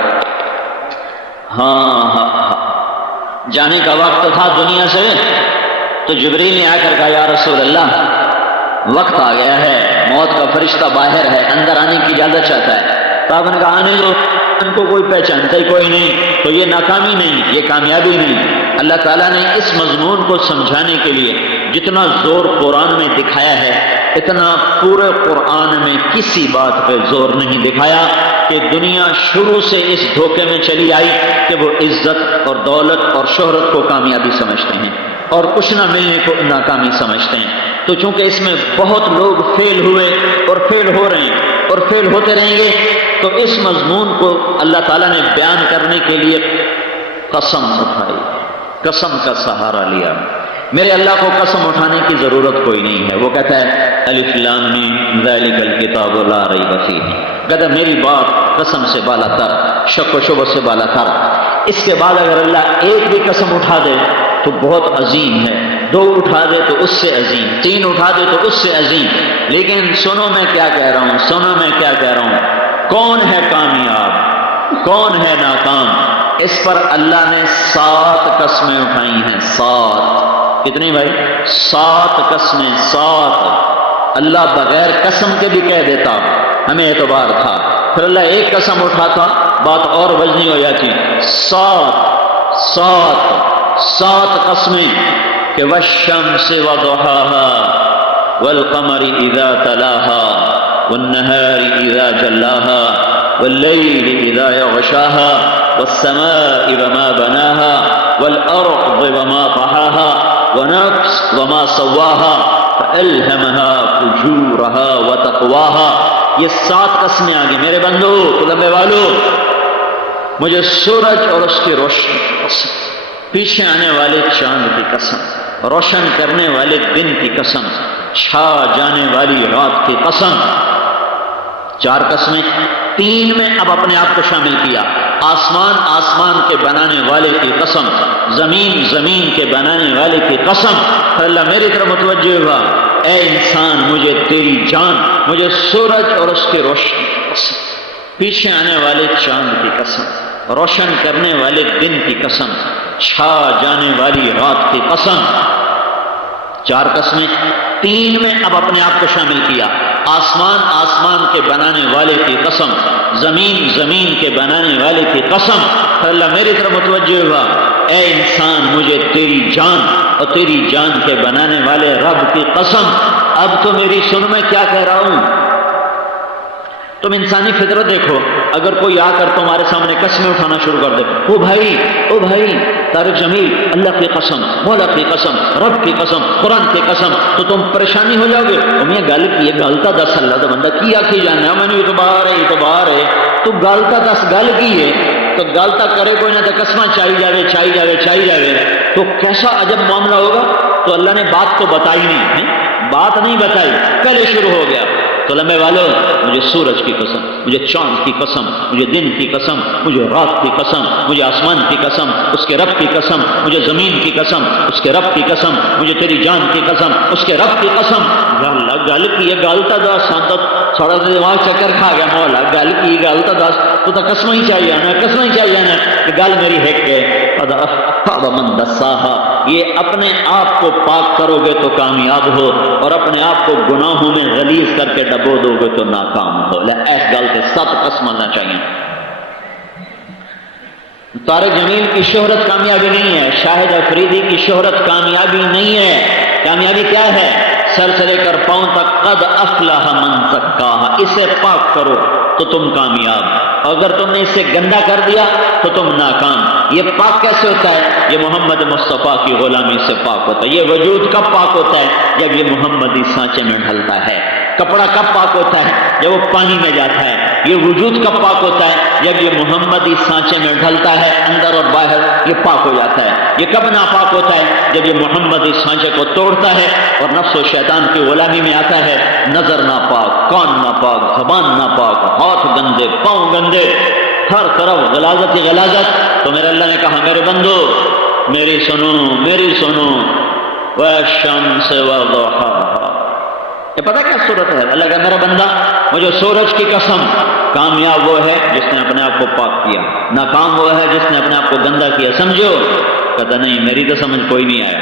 ہاں جانے کا وقت تھا دنیا سے تو جبریل نے آ کر کہا یا رسول اللہ وقت آ گیا ہے، موت کا فرشتہ باہر ہے، اندر آنے کی اجازت چاہتا ہے۔ تو آپ نے کہا آنے دو، ان کو کوئی پہچانتا ہی کوئی نہیں، تو یہ ناکامی نہیں، یہ کامیابی نہیں۔ اللہ تعالیٰ نے اس مضمون کو سمجھانے کے لیے جتنا زور قرآن میں دکھایا ہے اتنا پورے قرآن میں کسی بات پہ زور نہیں دکھایا کہ دنیا شروع سے اس دھوکے میں چلی آئی کہ وہ عزت اور دولت اور شہرت کو کامیابی سمجھتے ہیں اور کچھ نہ ملنے کو ناکامی سمجھتے ہیں۔ تو چونکہ اس میں بہت لوگ فیل ہوئے اور فیل ہو رہے ہیں اور فیل ہوتے رہیں گے، تو اس مضمون کو اللہ تعالیٰ نے بیان کرنے کے لیے قسم اٹھائی، قسم کا سہارا لیا۔ میرے اللہ کو قسم اٹھانے کی ضرورت کوئی نہیں ہے، وہ کہتا ہے الف لام میم ذالک الکتاب لا ریب فیہ، کہتا میری بات قسم سے بالا تر، شک و شبہ سے بالا تر۔ اس کے بعد اگر اللہ ایک بھی قسم اٹھا دے تو بہت عظیم ہے، 2 اٹھا دے تو اس سے عظیم، 3 اٹھا دے تو اس سے عظیم۔ لیکن سنو میں کیا کہہ رہا ہوں، سنو میں کیا کہہ رہا ہوں، کون ہے کامیاب، کون ہے ناکام؟ اس پر اللہ نے 7 قسمیں اٹھائی ہیں، 7۔ کتنی بھائی؟ 7 قسمیں، 7۔ اللہ بغیر قسم کے بھی کہہ دیتا، ہمیں اعتبار تھا، پھر اللہ ایک قسم اٹھاتا بات اور وزنی ہو جاتی۔ 7 قسمیں کہ والشمس وضحاها والقمر اذا تلاها والنهار اذا جلاها واللیل اذا یغشاها والسماء وما بناها والارض وما طحاها ونفس وما سواها فالہمها فجورها وتقواها. یہ 7 قسمیں آگے میرے بندو لمبے والو. مجھے سورج اور اس کی روشنی کی قسم، پیچھے آنے والے چاند کی قسم، روشن کرنے والے دن کی قسم، چھا جانے والی رات کی قسم. 4 قسمیں، 3 میں اب اپنے آپ کو شامل کیا. آسمان آسمان کے بنانے والے کی قسم، زمین زمین کے بنانے والے کی قسم. پھر اللہ میری طرف متوجہ ہوا، اے انسان مجھے تیری جان، مجھے سورج اور اس کی روشنی کی قسم، پیچھے آنے والے چاند کی قسم، روشن کرنے والے دن کی قسم، چھا جانے والی رات کی قسم. 4 قسمیں، 3 میں اب اپنے آپ کو شامل کیا. آسمان آسمان کے بنانے والے کی قسم، زمین زمین کے بنانے والے کی قسم. پھر اللہ میری طرف متوجہ ہوا، اے انسان مجھے تیری جان اور تیری جان کے بنانے والے رب کی قسم. اب تو میری سن میں کیا کہہ رہا ہوں. تم انسانی فطرت دیکھو، اگر کوئی آ کر تمہارے سامنے قسمیں اٹھانا شروع کر دے، او بھائی طارق جمیل، اللہ کی قسم، مولا کی قسم، رب کی قسم، قرآن کی قسم، تو تم پریشانی ہو جاؤ گے. میں گل کی گلتا 10 اللہ دا بندہ کی آخی جانا میں نے اعتبار ہے تو گلتا 10 گل کی ہے تو گلتا کرے کوئی نہ تو قسمیں چاہی جاوے تو کیسا عجب معاملہ ہوگا. تو اللہ نے بات تو بتائی نہیں، بات نہیں بتائی، پہلے شروع ہو گیا. تو لمبے والو، مجھے سورج کی قسم، مجھے چاند کی قسم، مجھے دن کی قسم، مجھے رات کی قسم، مجھے آسمان کی قسم، اس کے رب کی قسم، مجھے زمین کی قسم، اس کے رب کی قسم، مجھے تیری جان کی قسم، اس کے رب کی قسم. گل کی ہے گلتا 10 تھوڑا سا دماغ چکر کھا گیا. مولا گل کی گلتا 10 تو قسم ہی چاہیے نا کہ گل میری ہے کہ من دساہا. یہ اپنے آپ کو پاک کرو گے تو کامیاب ہو، اور اپنے آپ کو گناہوں میں غلیظ کر کے ڈبو دو گے تو ناکام ہو. ایس گل کے 7 قسم آنا چاہیے. طارق جمیل کی شہرت کامیابی نہیں ہے، شاہد افریدی کی شہرت کامیابی نہیں ہے. کامیابی کیا ہے؟ سر سے لے کر پاؤں تک قد افلح من زکاہا. اسے پاک کرو تو تم کامیاب، اگر تم نے اسے گندا کر دیا تو تم ناکام. یہ پاک کیسے ہوتا ہے؟ یہ محمد مصطفیٰ کی غلامی سے پاک ہوتا ہے. یہ وجود کب پاک ہوتا ہے؟ جب یہ محمدی سانچے میں ڈھلتا ہے. کپڑا کب پاک ہوتا ہے؟ جب وہ پانی میں جاتا ہے. یہ وجود کب پاک ہوتا ہے؟ جب یہ محمدی سانچے میں ڈھلتا ہے، اندر اور باہر یہ پاک ہو جاتا ہے. یہ کب ناپاک ہوتا ہے؟ جب یہ محمدی سانچے کو توڑتا ہے اور نفس و شیطان کی غلامی میں آتا ہے. نظر ناپاک، کان ناپاک، زبان ناپاک، ہاتھ گندے، پاؤں گندے، ہر طرف غلاظت ہی غلاظت. تو میرے اللہ نے کہا میرے بندو میری سنو والشمس وضحاها. یہ پتہ کیا صورت ہے؟ اللہ کا میرا بندہ مجھے سورج کی قسم، کامیاب وہ ہے جس نے اپنے آپ کو پاک کیا، ناکام وہ ہے جس نے اپنے آپ کو گندا کیا. سمجھو؟ کہتا نہیں میری تو سمجھ کوئی نہیں آیا.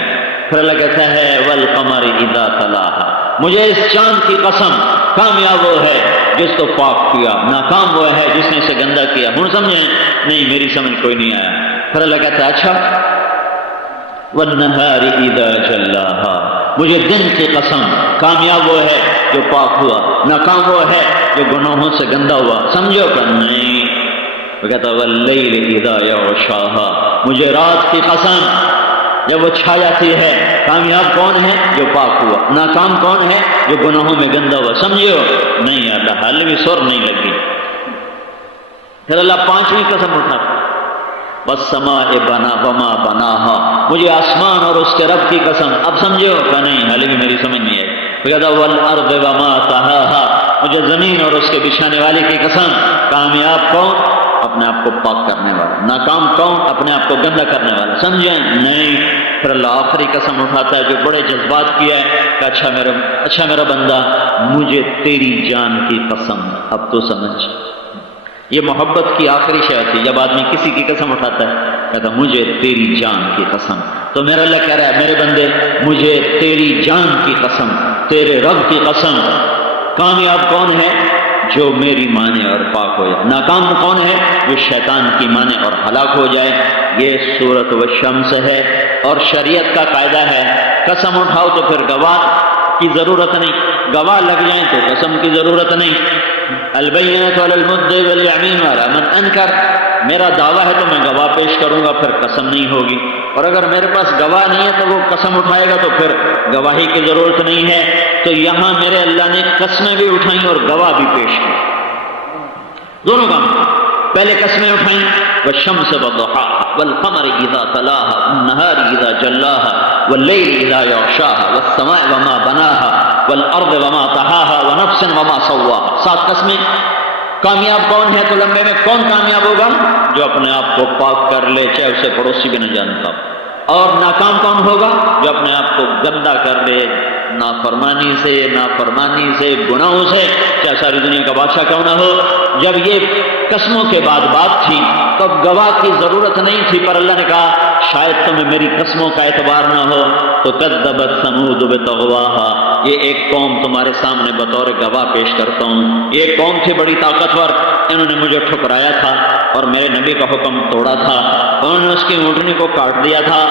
پھر اللہ کہتا ہے والقمر اذا تلاها. مجھے اس چاند کی قسم، کامیاب وہ ہے جس کو پاک کیا، ناکام وہ ہے جس نے اسے گندا کیا. ہوں سمجھیں؟ نہیں میری سمجھ کوئی نہیں آیا. پھر اللہ کہتا ہے اچھا والنہار اذا جلاها. مجھے دن کی قسم، کامیاب وہ ہے جو پاک ہوا، ناکام وہ ہے جو گناہوں سے گندا ہوا. سمجھو کہ نہیں؟ وہ کہتا واللیل اذا یغشاها. مجھے رات کی قسم، جب وہ چھا جاتی ہے. کامیاب کون ہے؟ جو پاک ہوا. ناکام کون ہے؟ جو گناہوں میں گندا ہوا. سمجھو؟ نہیں اللہ حال بھی سر نہیں لگی. پھر اللہ 5ویں قسم اٹھاتا والسماء وما بناها. مجھے آسمان اور اس کے رب کی قسم. اب سمجھو کہ نہیں حال بھی میری سمجھ نہیں ہے. کہتا والارض وما طحاها. مجھے زمین اور اس کے بچھانے والے کی قسم. کامیاب کون؟ اپنے آپ کو پاک کرنے والا. ناکام کون؟ اپنے آپ کو گندا کرنے والا. سمجھیں؟ نہیں. پھر اللہ آخری قسم اٹھاتا ہے جو بڑے جذبات کیا ہے کہ اچھا میرا بندہ مجھے تیری جان کی قسم. اب تو سمجھ، یہ محبت کی آخری شے ہوتی ہے جب آدمی کسی کی قسم اٹھاتا ہے، کہتا مجھے تیری جان کی قسم. تو میرا اللہ کہہ رہا ہے میرے بندے مجھے تیری جان کی قسم، تیرے رب کی قسم. کامیاب کون ہے؟ جو میری مانے اور پاک ہو جائے. ناکام کون ہے؟ جو شیطان کی مانے اور ہلاک ہو جائے. یہ سورۃ والشمس ہے. اور شریعت کا قاعدہ ہے قسم اٹھاؤ تو پھر گواہ کی ضرورت نہیں، گواہ لگ جائیں تو قسم کی ضرورت نہیں. البینۃ علی المدعی والیمین علی من انکر، میرا دعویٰ ہے تو میں گواہ پیش کروں گا، پھر قسم نہیں ہوگی، اور اگر میرے پاس گواہ نہیں ہے تو وہ قسم اٹھائے گا تو پھر گواہی کی ضرورت نہیں ہے۔ تو یہاں میرے اللہ نے قسمیں بھی اٹھائیں اور گواہ بھی پیش کی، دونوں کام۔ پہلے قسمیں اٹھائیں، والشمس وضحاها والقمر اذا تلاها والنهار اذا جلاها والليل اذا يغشاها والسماء وما بناها والارض وما طحاها ونفس وما سواها، 7 قسمیں۔ کامیاب کون ہے؟ تو لمبے میں کون کامیاب ہوگا؟ جو اپنے آپ کو پاک کر لے، چاہے اسے پڑوسی بھی نہ جانتا، اور ناکام کون ہوگا؟ جو اپنے آپ کو گندا کر لے نافرمانی سے گناہوں سے، چاہے ساری دنیا کا بادشاہ کیوں نہ ہو۔ جب یہ قسموں کے بعد بات تھی تو اب گواہ کی ضرورت نہیں تھی، پر اللہ نے کہا شاید تمہیں میری قسموں کا اعتبار نہ ہو، تو کذبت ثمود بطغواها، یہ ایک قوم تمہارے سامنے بطور گواہ پیش کرتا ہوں۔ یہ قوم تھی بڑی طاقتور، انہوں نے مجھے ٹھکرایا تھا اور میرے نبی کا حکم توڑا تھا، انہوں نے اس کی اونٹنی کو کاٹ دیا تھا،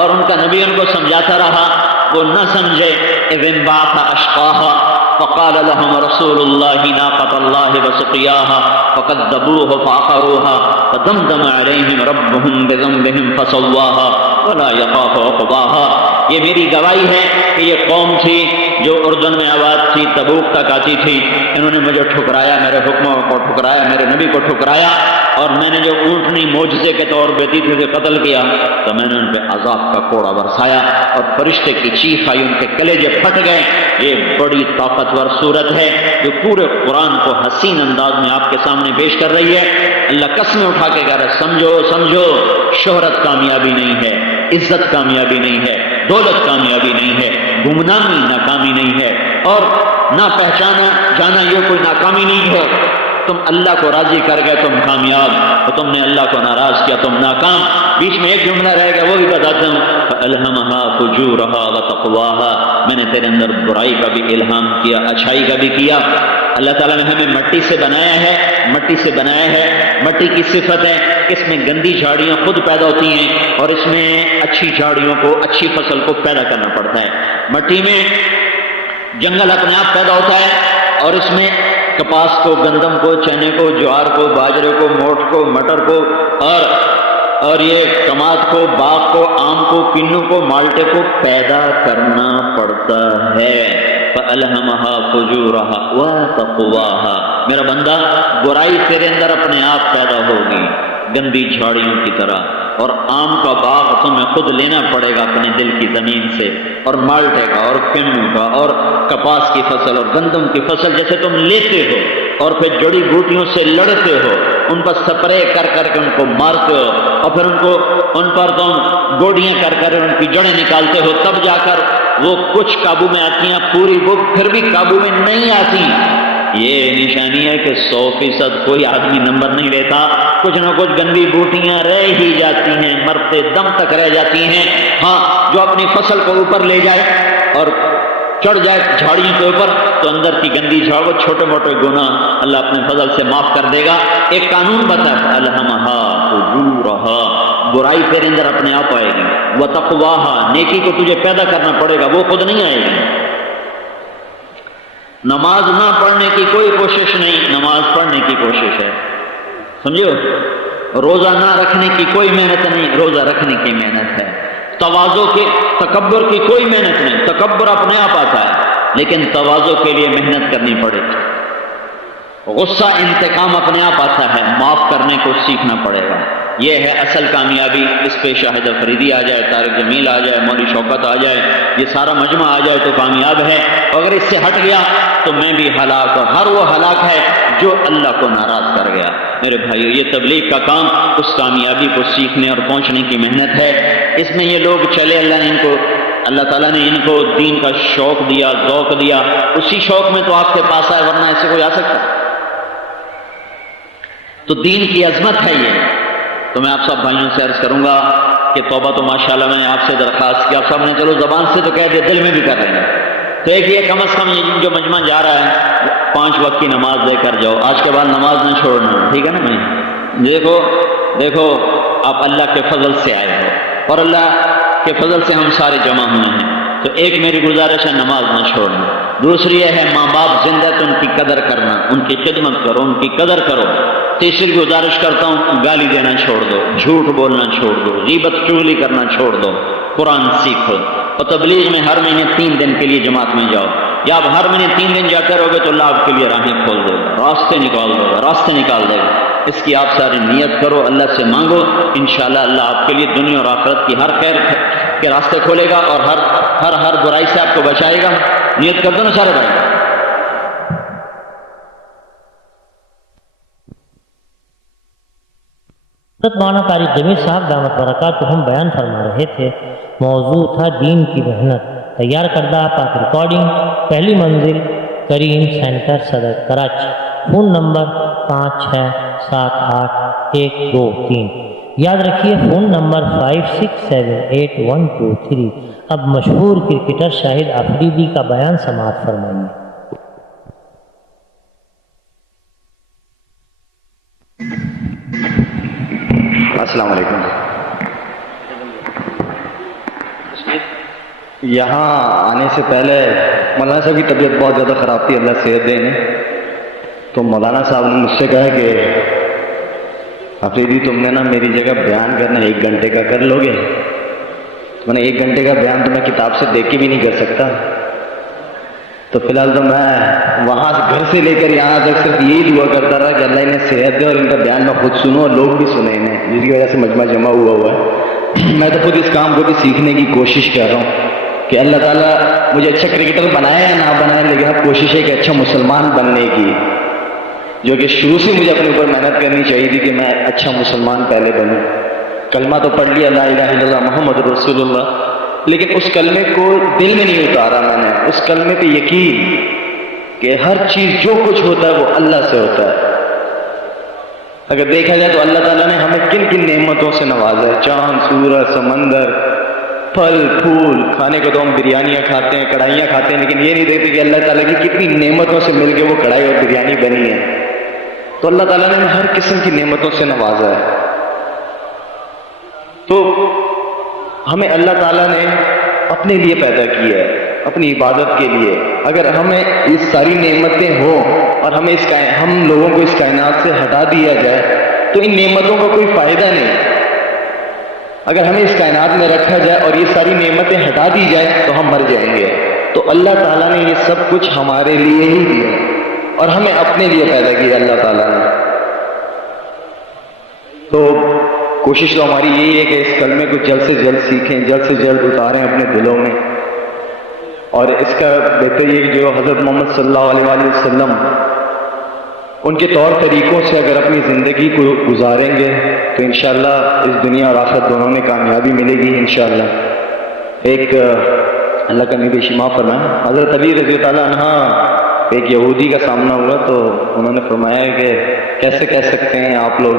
اور ان کا نبی ان کو سمجھاتا رہا، وہ نہ سمجھے۔ اذ انبعث اشقاها فقال لهم رسول الله ناقة الله وسقياها فكذبوه فعقروها فدمدم عليهم ربهم بذنبهم فسواها ولا يخاف عقباها۔ یہ میری گواہی ہے کہ یہ قوم تھی جو اردن میں آباد تھی، تبوک تک آتی تھی، انہوں نے مجھے ٹھکرایا، میرے حکموں کو ٹھکرایا، میرے نبی کو ٹھکرایا، اور میں نے جو اونٹنی معجزے کے طور پہ دی تھی اسے قتل کیا، تو میں نے ان پہ عذاب کا کوڑا برسایا اور فرشتے کی چیخ آئی، ان کے کلیجے پھٹ گئے۔ یہ بڑی طاقتور صورت ہے جو پورے قرآن کو حسین انداز میں آپ کے سامنے پیش کر رہی ہے۔ اللہ قسمیں اٹھا کے کہہ رہا ہے سمجھو شہرت کامیابی نہیں ہے، عزت کامیابی نہیں ہے، دولت کامیابی نہیں ہے، گمنامی ناکامی نہیں ہے، اور نہ پہچانا جانا یہ کوئی ناکامی نہیں ہے۔ تم اللہ کو راضی کر گئے تم کامیاب، اور تم نے اللہ کو ناراض کیا تم ناکام۔ بیچ میں ایک جملہ رہ گیا، وہ بھی بتاتا ہوں، فَأَلْهَمَهَا فُجُورَهَا وَتَقْوَاهَا، میں نے تیرے اندر برائی کا بھی الہام کیا، اچھائی کا بھی کیا۔ اللہ تعالیٰ نے ہمیں مٹی سے بنایا ہے، مٹی کی صفت ہے، اس میں گندی جھاڑیاں خود پیدا ہوتی ہیں، اور اس میں اچھی جھاڑیوں کو، اچھی فصل کو پیدا کرنا پڑتا ہے۔ مٹی میں جنگل اپنے آپ پیدا ہوتا ہے، اور اس میں کپاس کو، گندم کو، چنے کو، جوار کو، باجرے کو، موٹ کو، مٹر کو، اور یہ ٹماٹ کو، باغ کو، آم کو، کنو کو، مالٹے کو پیدا کرنا پڑتا ہے۔ فَأَلْهَمَهَا فُجُورَهَا وَتَقْوَاهَا، میرا بندہ برائی تیرے اندر اپنے آپ پیدا ہوگی گندی جھاڑیوں کی طرح، اور آم کا باغ تمہیں خود لینا پڑے گا اپنے دل کی زمین سے، اور مالٹے کا، اور کنو کا، اور کپاس کی فصل اور گندم کی فصل جیسے تم لیتے ہو، اور پھر جڑی بوٹیوں سے لڑتے ہو، ان پر سپرے کر کے ان کو مارتے ہو، اور پھر ان پر تم گوڑیاں کر ان کی جڑیں نکالتے ہو، تب جا کر وہ کچھ قابو میں آتی ہیں، پوری وہ پھر بھی قابو میں نہیں آتی۔ یہ نشانی ہے کہ 100% کوئی آدمی نمبر نہیں لیتا، کچھ نہ کچھ گندی بوٹیاں رہ ہی جاتی ہیں، مرتے دم تک رہ جاتی ہیں۔ ہاں، جو اپنی فصل کو اوپر لے جائے اور چڑھ جائے جھاڑیوں کے اوپر، تو اندر کی گندی جھاڑ، وہ چھوٹے موٹے گناہ اللہ اپنے فضل سے معاف کر دے گا۔ ایک قانون بتا ہے، الہمہا فجورہا، برائی تیرے اندر اپنے آپ آئے گی، وتقواہا، نیکی کو تجھے پیدا کرنا پڑے گا، وہ خود نہیں آئے گی۔ نماز نہ پڑھنے کی کوئی کوشش نہیں، نماز پڑھنے کی کوشش ہے، سمجھو۔ روزہ نہ رکھنے کی کوئی محنت نہیں، روزہ رکھنے کی محنت ہے۔ تواضع کے، تکبر کی کوئی محنت نہیں، تکبر اپنے آپ آتا ہے، لیکن تواضع کے لیے محنت کرنی پڑے گی۔ غصہ، انتقام اپنے آپ آتا ہے، معاف کرنے کو سیکھنا پڑے گا۔ یہ ہے اصل کامیابی۔ اس پہ شاہد افریدی آ جائے، طارق جمیل آ جائے، مولوی شوکت آ جائے، یہ سارا مجمع آ جائے تو کامیاب ہے۔ اگر اس سے ہٹ گیا تو میں بھی ہلاک، اور ہر وہ ہلاک ہے جو اللہ کو ناراض کر گیا۔ میرے بھائیو، یہ تبلیغ کا کام اس کامیابی کو سیکھنے اور پہنچنے کی محنت ہے۔ اس میں یہ لوگ چلے، اللہ تعالیٰ نے ان کو دین کا شوق دیا، ذوق دیا، اسی شوق میں تو آپ کے پاس آئے، ورنہ ایسے کوئی آ سکتا؟ تو دین کی عظمت ہے یہ۔ تو میں آپ سب بھائیوں سے عرض کروں گا کہ توبہ تو ماشاءاللہ میں نے آپ سے درخواست کی، آپ سب نے چلو زبان سے تو کہہ دیا، دل میں بھی کر رہے ہیں، تو ایک یہ کم از کم یہ جو مجمع جا رہا ہے 5 وقت کی نماز دے کر جاؤ، آج کے بعد نماز نہ چھوڑنا، ٹھیک ہے نا بھائی؟ دیکھو آپ اللہ کے فضل سے آئے ہو، اور اللہ کے فضل سے ہم سارے جمع ہوئے ہیں، تو ایک میری گزارش ہے، نماز نہ چھوڑنا۔ دوسری یہ ہے ماں باپ زندہ تو ان کی قدر کرنا، ان کی خدمت کرو، ان کی قدر کرو۔ تیسری گزارش کرتا ہوں گالی دینا چھوڑ دو، جھوٹ بولنا چھوڑ دو، غیبت چغلی کرنا چھوڑ دو، قرآن سیکھو اور تبلیغ میں ہر مہینے 3 دن کے لیے جماعت میں جاؤ۔ یا آپ ہر مہینے 3 دن جاتے رہو گے تو اللہ آپ کے لیے راہیں کھول دے گا، راستے نکال دے گا۔ اس کی آپ ساری نیت کرو، اللہ سے مانگو، انشاءاللہ اللہ آپ کے لیے دنیا اور آخرت کی ہر خیر کے راستے کھولے گا اور ہر برائی سے آپ کو بچائے گا۔ نیت کر دو نا سارے بھائی۔ حضرت مولانا قاری جمیل صاحب دامت برکاتہم بیان فرما رہے تھے، موضوع تھا دین کی محنت۔ تیار کردہ پاک ریکارڈنگ، پہلی منزل کریم سینٹر صدر کراچی، فون نمبر 56781223۔ یاد رکھیے فون نمبر 56781223۔ اب مشہور کرکٹر شاہد آفریدی کا بیان سماعت فرمائیے۔ السلام علیکم۔ یہاں آنے سے پہلے مولانا صاحب کی طبیعت بہت زیادہ خراب تھی، اللہ صحت دے انہیں۔ تو مولانا صاحب نے مجھ سے کہا کہ آفریدی تم نے نا میری جگہ بیان کرنا 1 گھنٹے کا کر لو گے؟ میں نے 1 گھنٹے کا بیان تو میں کتاب سے دیکھ کے بھی نہیں کر سکتا، تو فی الحال تو میں وہاں سے گھر سے لے کر یہاں تک صرف یہی دعا کرتا رہا کہ اللہ انہیں صحت دے اور ان کا بیان میں خود سنوں اور لوگ بھی سنیں انہیں، جس کی وجہ سے مجمع جمع ہوا ہے۔ میں تو خود اس کام کو بھی سیکھنے کی کوشش کر رہا ہوں کہ اللہ تعالیٰ مجھے اچھا کرکٹر بنائے یا نہ بنائے، لیکن اب کوشش ہے کہ اچھا مسلمان بننے کی، جو کہ شروع سے مجھے اپنے اوپر محنت کرنی چاہیے تھی کہ میں اچھا مسلمان پہلے بنوں۔ کلمہ تو پڑھ لیا لا الہ الا اللہ محمد رسول اللہ، لیکن اس کلمے کو دل میں نہیں اتارا میں نے، اس کلمے پہ یقین کہ ہر چیز جو کچھ ہوتا ہے وہ اللہ سے ہوتا ہے۔ اگر دیکھا جائے تو اللہ تعالیٰ نے ہمیں کن کن نعمتوں سے نوازا ہے، چاند، سورج، سمندر، پھل پھول، کھانے کو تو ہم بریانیاں کھاتے ہیں، کڑھائیاں کھاتے ہیں، لیکن یہ نہیں دیکھتے کہ اللہ تعالیٰ کی کتنی نعمتوں سے مل کے وہ کڑھائی اور بریانی بنی ہے۔ تو اللہ تعالیٰ نے ہر قسم کی نعمتوں سے نوازا ہے۔ تو ہمیں اللہ تعالیٰ نے اپنے لیے پیدا کیا ہے، اپنی عبادت کے لیے۔ اگر ہمیں یہ ساری نعمتیں ہوں اور ہم لوگوں کو اس کائنات سے ہٹا دیا جائے تو ان نعمتوں کا کوئی فائدہ نہیں۔ اگر ہمیں اس کائنات میں رکھا جائے اور یہ ساری نعمتیں ہٹا دی جائیں تو ہم مر جائیں گے۔ تو اللہ تعالیٰ نے یہ سب کچھ ہمارے لیے ہی دیا اور ہمیں اپنے لیے پیدا کیا اللہ تعالیٰ نے۔ تو کوشش تو ہماری یہی ہے کہ اس کلمے کو جلد سے جلد سیکھیں، جلد سے جلد اتاریں اپنے دلوں میں، اور اس کا بہتر یہ کہ جو حضرت محمد صلی اللہ علیہ وآلہ وسلم ان کے طور طریقوں سے اگر اپنی زندگی کو گزاریں گے تو انشاءاللہ اس دنیا اور آخرت دونوں میں کامیابی ملے گی انشاءاللہ۔ ایک اللہ کا نبی شما فرمایا، حضرت علی رضی اللہ عنہ ایک یہودی کا سامنا ہوا تو انہوں نے فرمایا کہ کیسے کہہ سکتے ہیں آپ لوگ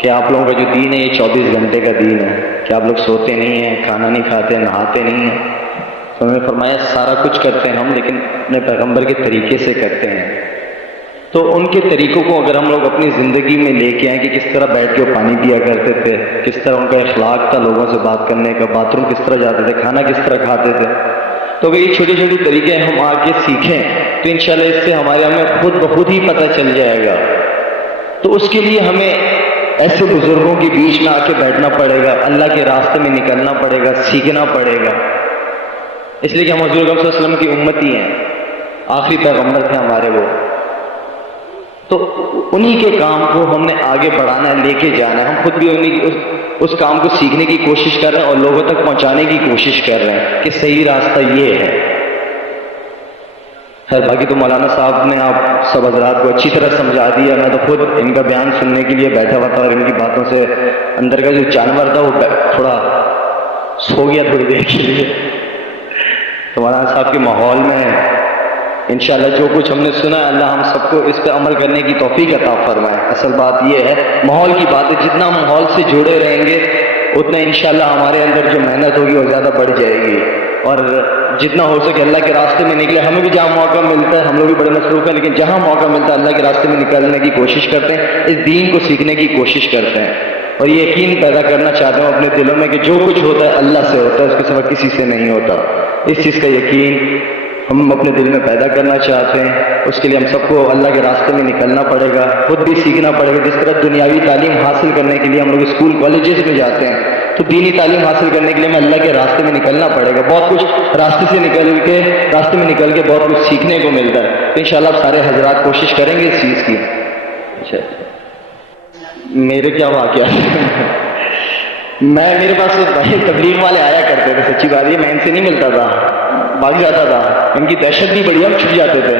کہ آپ لوگوں کا جو دین ہے یہ 24 گھنٹے کا دین ہے، کہ آپ لوگ سوتے نہیں ہیں، کھانا نہیں کھاتے، نہاتے نہیں ہیں؟ تو انہوں نے فرمایا سارا کچھ کرتے ہیں ہم، لیکن اپنے پیغمبر کے طریقے سے کرتے ہیں۔ تو ان کے طریقوں کو اگر ہم لوگ اپنی زندگی میں لے کے آئیں کہ کس طرح بیٹھ کے پانی پیا کرتے تھے، کس طرح ان کا اخلاق تھا لوگوں سے بات کرنے کا، باتھ روم کس طرح جاتے تھے، کھانا کس طرح کھاتے تھے، تو اگر یہ چھوٹی چھوٹی طریقے ہم آگے سیکھیں تو انشاءاللہ اس سے ہمیں خود بخود ہی پتہ چل جائے گا۔ تو اس کے لیے ہمیں ایسے بزرگوں کے بیچ میں آ کے بیٹھنا پڑے گا، اللہ کے راستے میں نکلنا پڑے گا، سیکھنا پڑے گا، اس لیے کہ ہم حضور صلی اللہ علیہ وسلم کی امتی ہیں، آخری پیغمبر تھے ہمارے وہ۔ تو انہی کے کام کو ہم نے آگے بڑھانا ہے، لے کے جانا ہے۔ ہم خود بھی اس کام کو سیکھنے کی کوشش کر رہے ہیں اور لوگوں تک پہنچانے کی کوشش کر رہے ہیں کہ صحیح راستہ یہ ہے۔ خیر باقی تو مولانا صاحب نے آپ سب حضرات کو اچھی طرح سمجھا دیا، میں تو خود ان کا بیان سننے کے لیے بیٹھا ہوا تھا اور ان کی باتوں سے اندر کا جو جانور تھا وہ تھوڑا سو گیا تھوڑی دیر کے لیے۔ تو مولانا صاحب کے ماحول میں انشاءاللہ جو کچھ ہم نے سنا اللہ ہم سب کو اس پہ عمل کرنے کی توفیق عطا فرمائے۔ اصل بات یہ ہے ماحول کی بات ہے، جتنا ماحول سے جڑے رہیں گے اتنا انشاءاللہ ہمارے اندر جو محنت ہوگی وہ زیادہ بڑھ جائے گی، اور جتنا ہو سکے اللہ کے راستے میں نکلے۔ ہمیں بھی جہاں موقع ملتا ہے، ہم لوگ بھی بڑے مصروف ہیں، لیکن جہاں موقع ملتا ہے اللہ کے راستے میں نکلنے کی کوشش کرتے ہیں، اس دین کو سیکھنے کی کوشش کرتے ہیں، اور یہ یقین پیدا کرنا چاہتا ہوں اپنے دلوں میں کہ جو کچھ ہوتا ہے اللہ سے ہوتا ہے، اس کے سوا کسی سے نہیں ہوتا۔ اس چیز کا یقین ہم اپنے دل میں پیدا کرنا چاہتے ہیں، اس کے لیے ہم سب کو اللہ کے راستے میں نکلنا پڑے گا، خود بھی سیکھنا پڑے گا۔ جس طرح دنیاوی تعلیم حاصل کرنے کے لیے ہم لوگ اسکول کالجز میں جاتے ہیں، تو دینی تعلیم حاصل کرنے کے لیے ہمیں اللہ کے راستے میں نکلنا پڑے گا۔ بہت کچھ راستے میں نکل کے بہت کچھ سیکھنے کو ملتا ہے۔ تو انشاءاللہ آپ سارے حضرات کوشش کریں گے اس چیز کی۔ اچھا، میرے کیا واقعہ میرے پاس بھائی تبلیغ والے آیا کرتے تھے، سچی بات یہ، میں ان سے نہیں ملتا تھا، بھاگ جاتا تھا، ان کی دہشت بھی بڑی، ہم چھپ جاتے تھے۔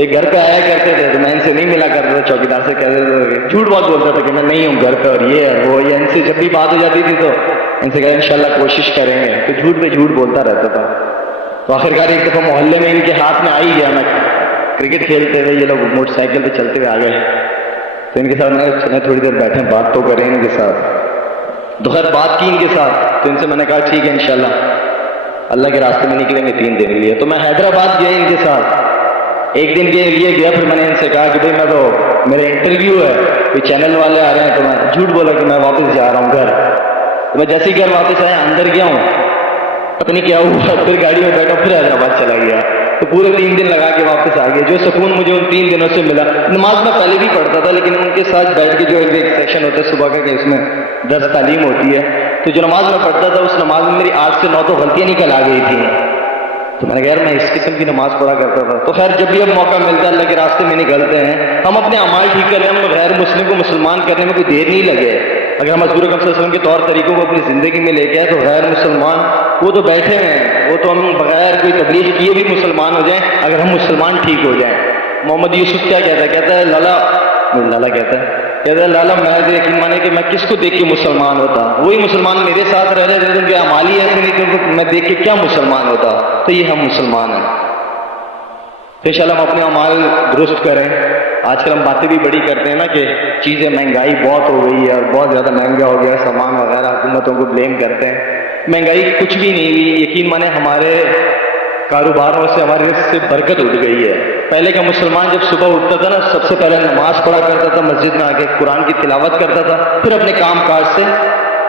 ایک گھر پہ آیا کرتے تھے تو میں ان سے نہیں ملا کرتا تھا، چوکیدار سے کہتے تھے، جھوٹ بہت بولتا تھا کہ میں نہیں ہوں گھر پہ اور یہ ہے وہ، یا ان سے جب بھی بات ہو جاتی تھی تو ان سے کہا انشاءاللہ کوشش کریں گے، تو جھوٹ پہ جھوٹ بولتا رہتا تھا۔ تو آخرکار ایک دفعہ محلے میں ان کے ہاتھ میں آ ہی گیا، میں کرکٹ کھیلتے ہوئے، یہ لوگ موٹر سائیکل پہ چلتے ہوئے آ گئے، تو ان کے ساتھ میں تھوڑی دیر بیٹھے بات تو کریں ان کے ساتھ، تو خیر بات کی ان کے ساتھ، تو ان سے میں نے کہا ٹھیک ہے انشاءاللہ اللہ کے راستے میں نکلیں گے 3 دن کے لیے۔ تو میں حیدرآباد گیا ان کے ساتھ، 1 دن کے لیے گیا، پھر میں نے ان سے کہا کہ بھائی میں تو میرے انٹرویو ہے، کوئی چینل والے آ رہے ہیں، تو میں جھوٹ بولا کہ میں واپس جا رہا ہوں گھر۔ تو میں جیسے ہی گھر واپس آیا اندر گیا ہوں، پتہ نہیں کیا ہوا، پھر گاڑی میں بیٹھا پھر حیدرآباد چلا گیا، تو پورے 3 دن لگا کے واپس آ گیا۔ جو سکون مجھے ان 3 دنوں سے ملا، نماز میں پہلے بھی پڑھتا تھا لیکن ان کے ساتھ بیٹھ کے جو ایک سیکشن ہوتا ہے صبح کا کہ اس میں درس تعلیم ہوتی ہے، تو جو نماز میں پڑھتا تھا اس نماز میں میری 8 سے 9 تو غلطیاں نکل آ گئی تھیں، تو میں نے کہا یار میں اس قسم کی نماز پڑھا کرتا تھا۔ تو خیر جب بھی اب موقع ملتا ہے اللہ کے راستے میں نکلتے ہیں، ہم اپنے اعمال ٹھیک کریں، ہم غیر مسلم کو مسلمان کرنے میں کوئی دیر نہیں لگے۔ اگر ہم حضور اکرم صلی اللہ علیہ وسلم کے طور طریقوں کو اپنی زندگی میں لے کے آئے تو غیر مسلمان وہ تو بیٹھے ہیں، وہ تو ہم بغیر کوئی تبلیغ کیے بھی مسلمان ہو جائیں اگر ہم مسلمان ٹھیک ہو جائیں۔ محمد یوسف کیا کہتا ہے لالا کہتا ہے لالا میں یقین مانے کہ میں کس کو دیکھ کے مسلمان ہوتا، وہی مسلمان میرے ساتھ رہ رہے تھے، ان کے اعمال ہی ایسے نہیں تھے، میں دیکھ کے کیا مسلمان ہوتا، تو یہ ہم مسلمان ہیں۔ تو انشاءاللہ ہم اپنے اعمال درست کریں۔ آج کل ہم باتیں بھی بڑی کرتے ہیں نا کہ چیزیں مہنگائی بہت ہو گئی ہے اور بہت زیادہ مہنگا ہو گیا سامان وغیرہ، حکومتوں کو بلیم کرتے ہیں، مہنگائی کچھ بھی نہیں ہوئی، یقین مانے ہمارے کاروباروں سے ہمارے رزق سے برکت اٹھ گئی ہے۔ پہلے کا مسلمان جب صبح اٹھتا تھا نا سب سے پہلے نماز پڑھا کرتا تھا، مسجد میں آ کے قرآن کی تلاوت کرتا تھا، پھر اپنے کام کاج سے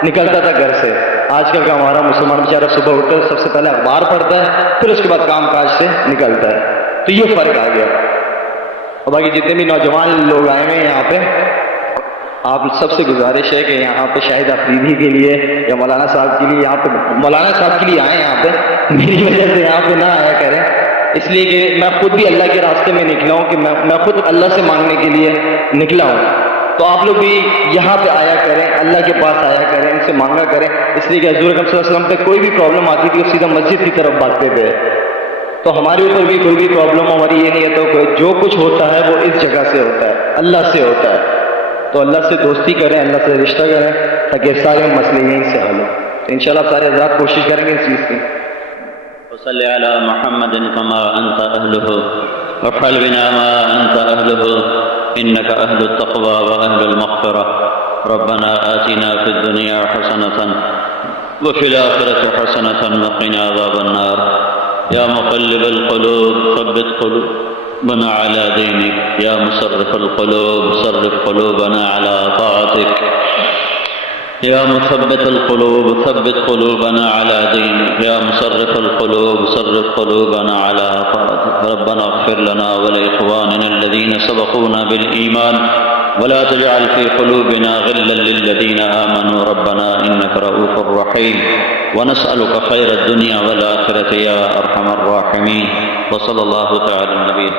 نکلتا تھا گھر سے۔ آج کل کا ہمارا مسلمان بیچارہ صبح اٹھتا ہے سب سے پہلے اخبار پڑھتا ہے، پھر اس کے بعد کام کاج سے نکلتا ہے، تو یہ فرق آ گیا۔ اور باقی جتنے بھی نوجوان لوگ آئے ہیں یہاں پہ، آپ سب سے گزارش ہے کہ یہاں پہ شاہد افریدی کے لیے یا مولانا صاحب کے لیے، یہاں پہ مولانا صاحب کے لیے آئیں، یہاں پہ میری وجہ سے یہاں پہ نہ آیا کریں، اس لیے کہ میں خود بھی اللہ کے راستے میں نکلا ہوں، کہ میں خود اللہ سے مانگنے کے لیے نکلا ہوں، تو آپ لوگ بھی یہاں پہ آیا کریں، اللہ کے پاس آیا کریں، ان سے مانگا کریں، اس لیے کہ حضور اکرم صلی اللہ علیہ وسلم پہ کوئی بھی پرابلم آتی تھی وہ سیدھا مسجد کی طرف بھاگتے تھے، تو ہمارے اوپر بھی کوئی بھی پرابلم ہماری یہ نہیں ہے، تو جو کچھ ہوتا ہے وہ اس جگہ سے ہوتا ہے، اللہ سے ہوتا ہے، تو اللہ سے دوستی کریں، اللہ سے رشتہ کریں تاکہ سارے مسئلے یہیں سے حل ہوں۔ تو انشاءاللہ سارے حضرات کوشش کریں گے اس چیز کی۔ وصل على محمد كما أنت أهله وافعل بنا ما أنت أهله إنك أهل التقوى وأهل المغفرة ربنا آتنا في الدنيا حسنة وفي الآخرة حسنة وقنا عذاب النار يا مقلب القلوب ثبت قلوبنا على دينك يا مصرف القلوب صرف قلوبنا على طاعتك يا مثبت القلوب ثبت قلوبنا على دينك يا مصرف القلوب صرف قلوبنا على طاعتك ربنا اغفر لنا ولإخواننا الذين سبقونا بالإيمان ولا تجعل في قلوبنا غلا للذين آمنوا ربنا إنك رؤوف رحيم ونسألك خير الدنيا والآخرة يا أرحم الراحمين وصلى الله تعالى النبي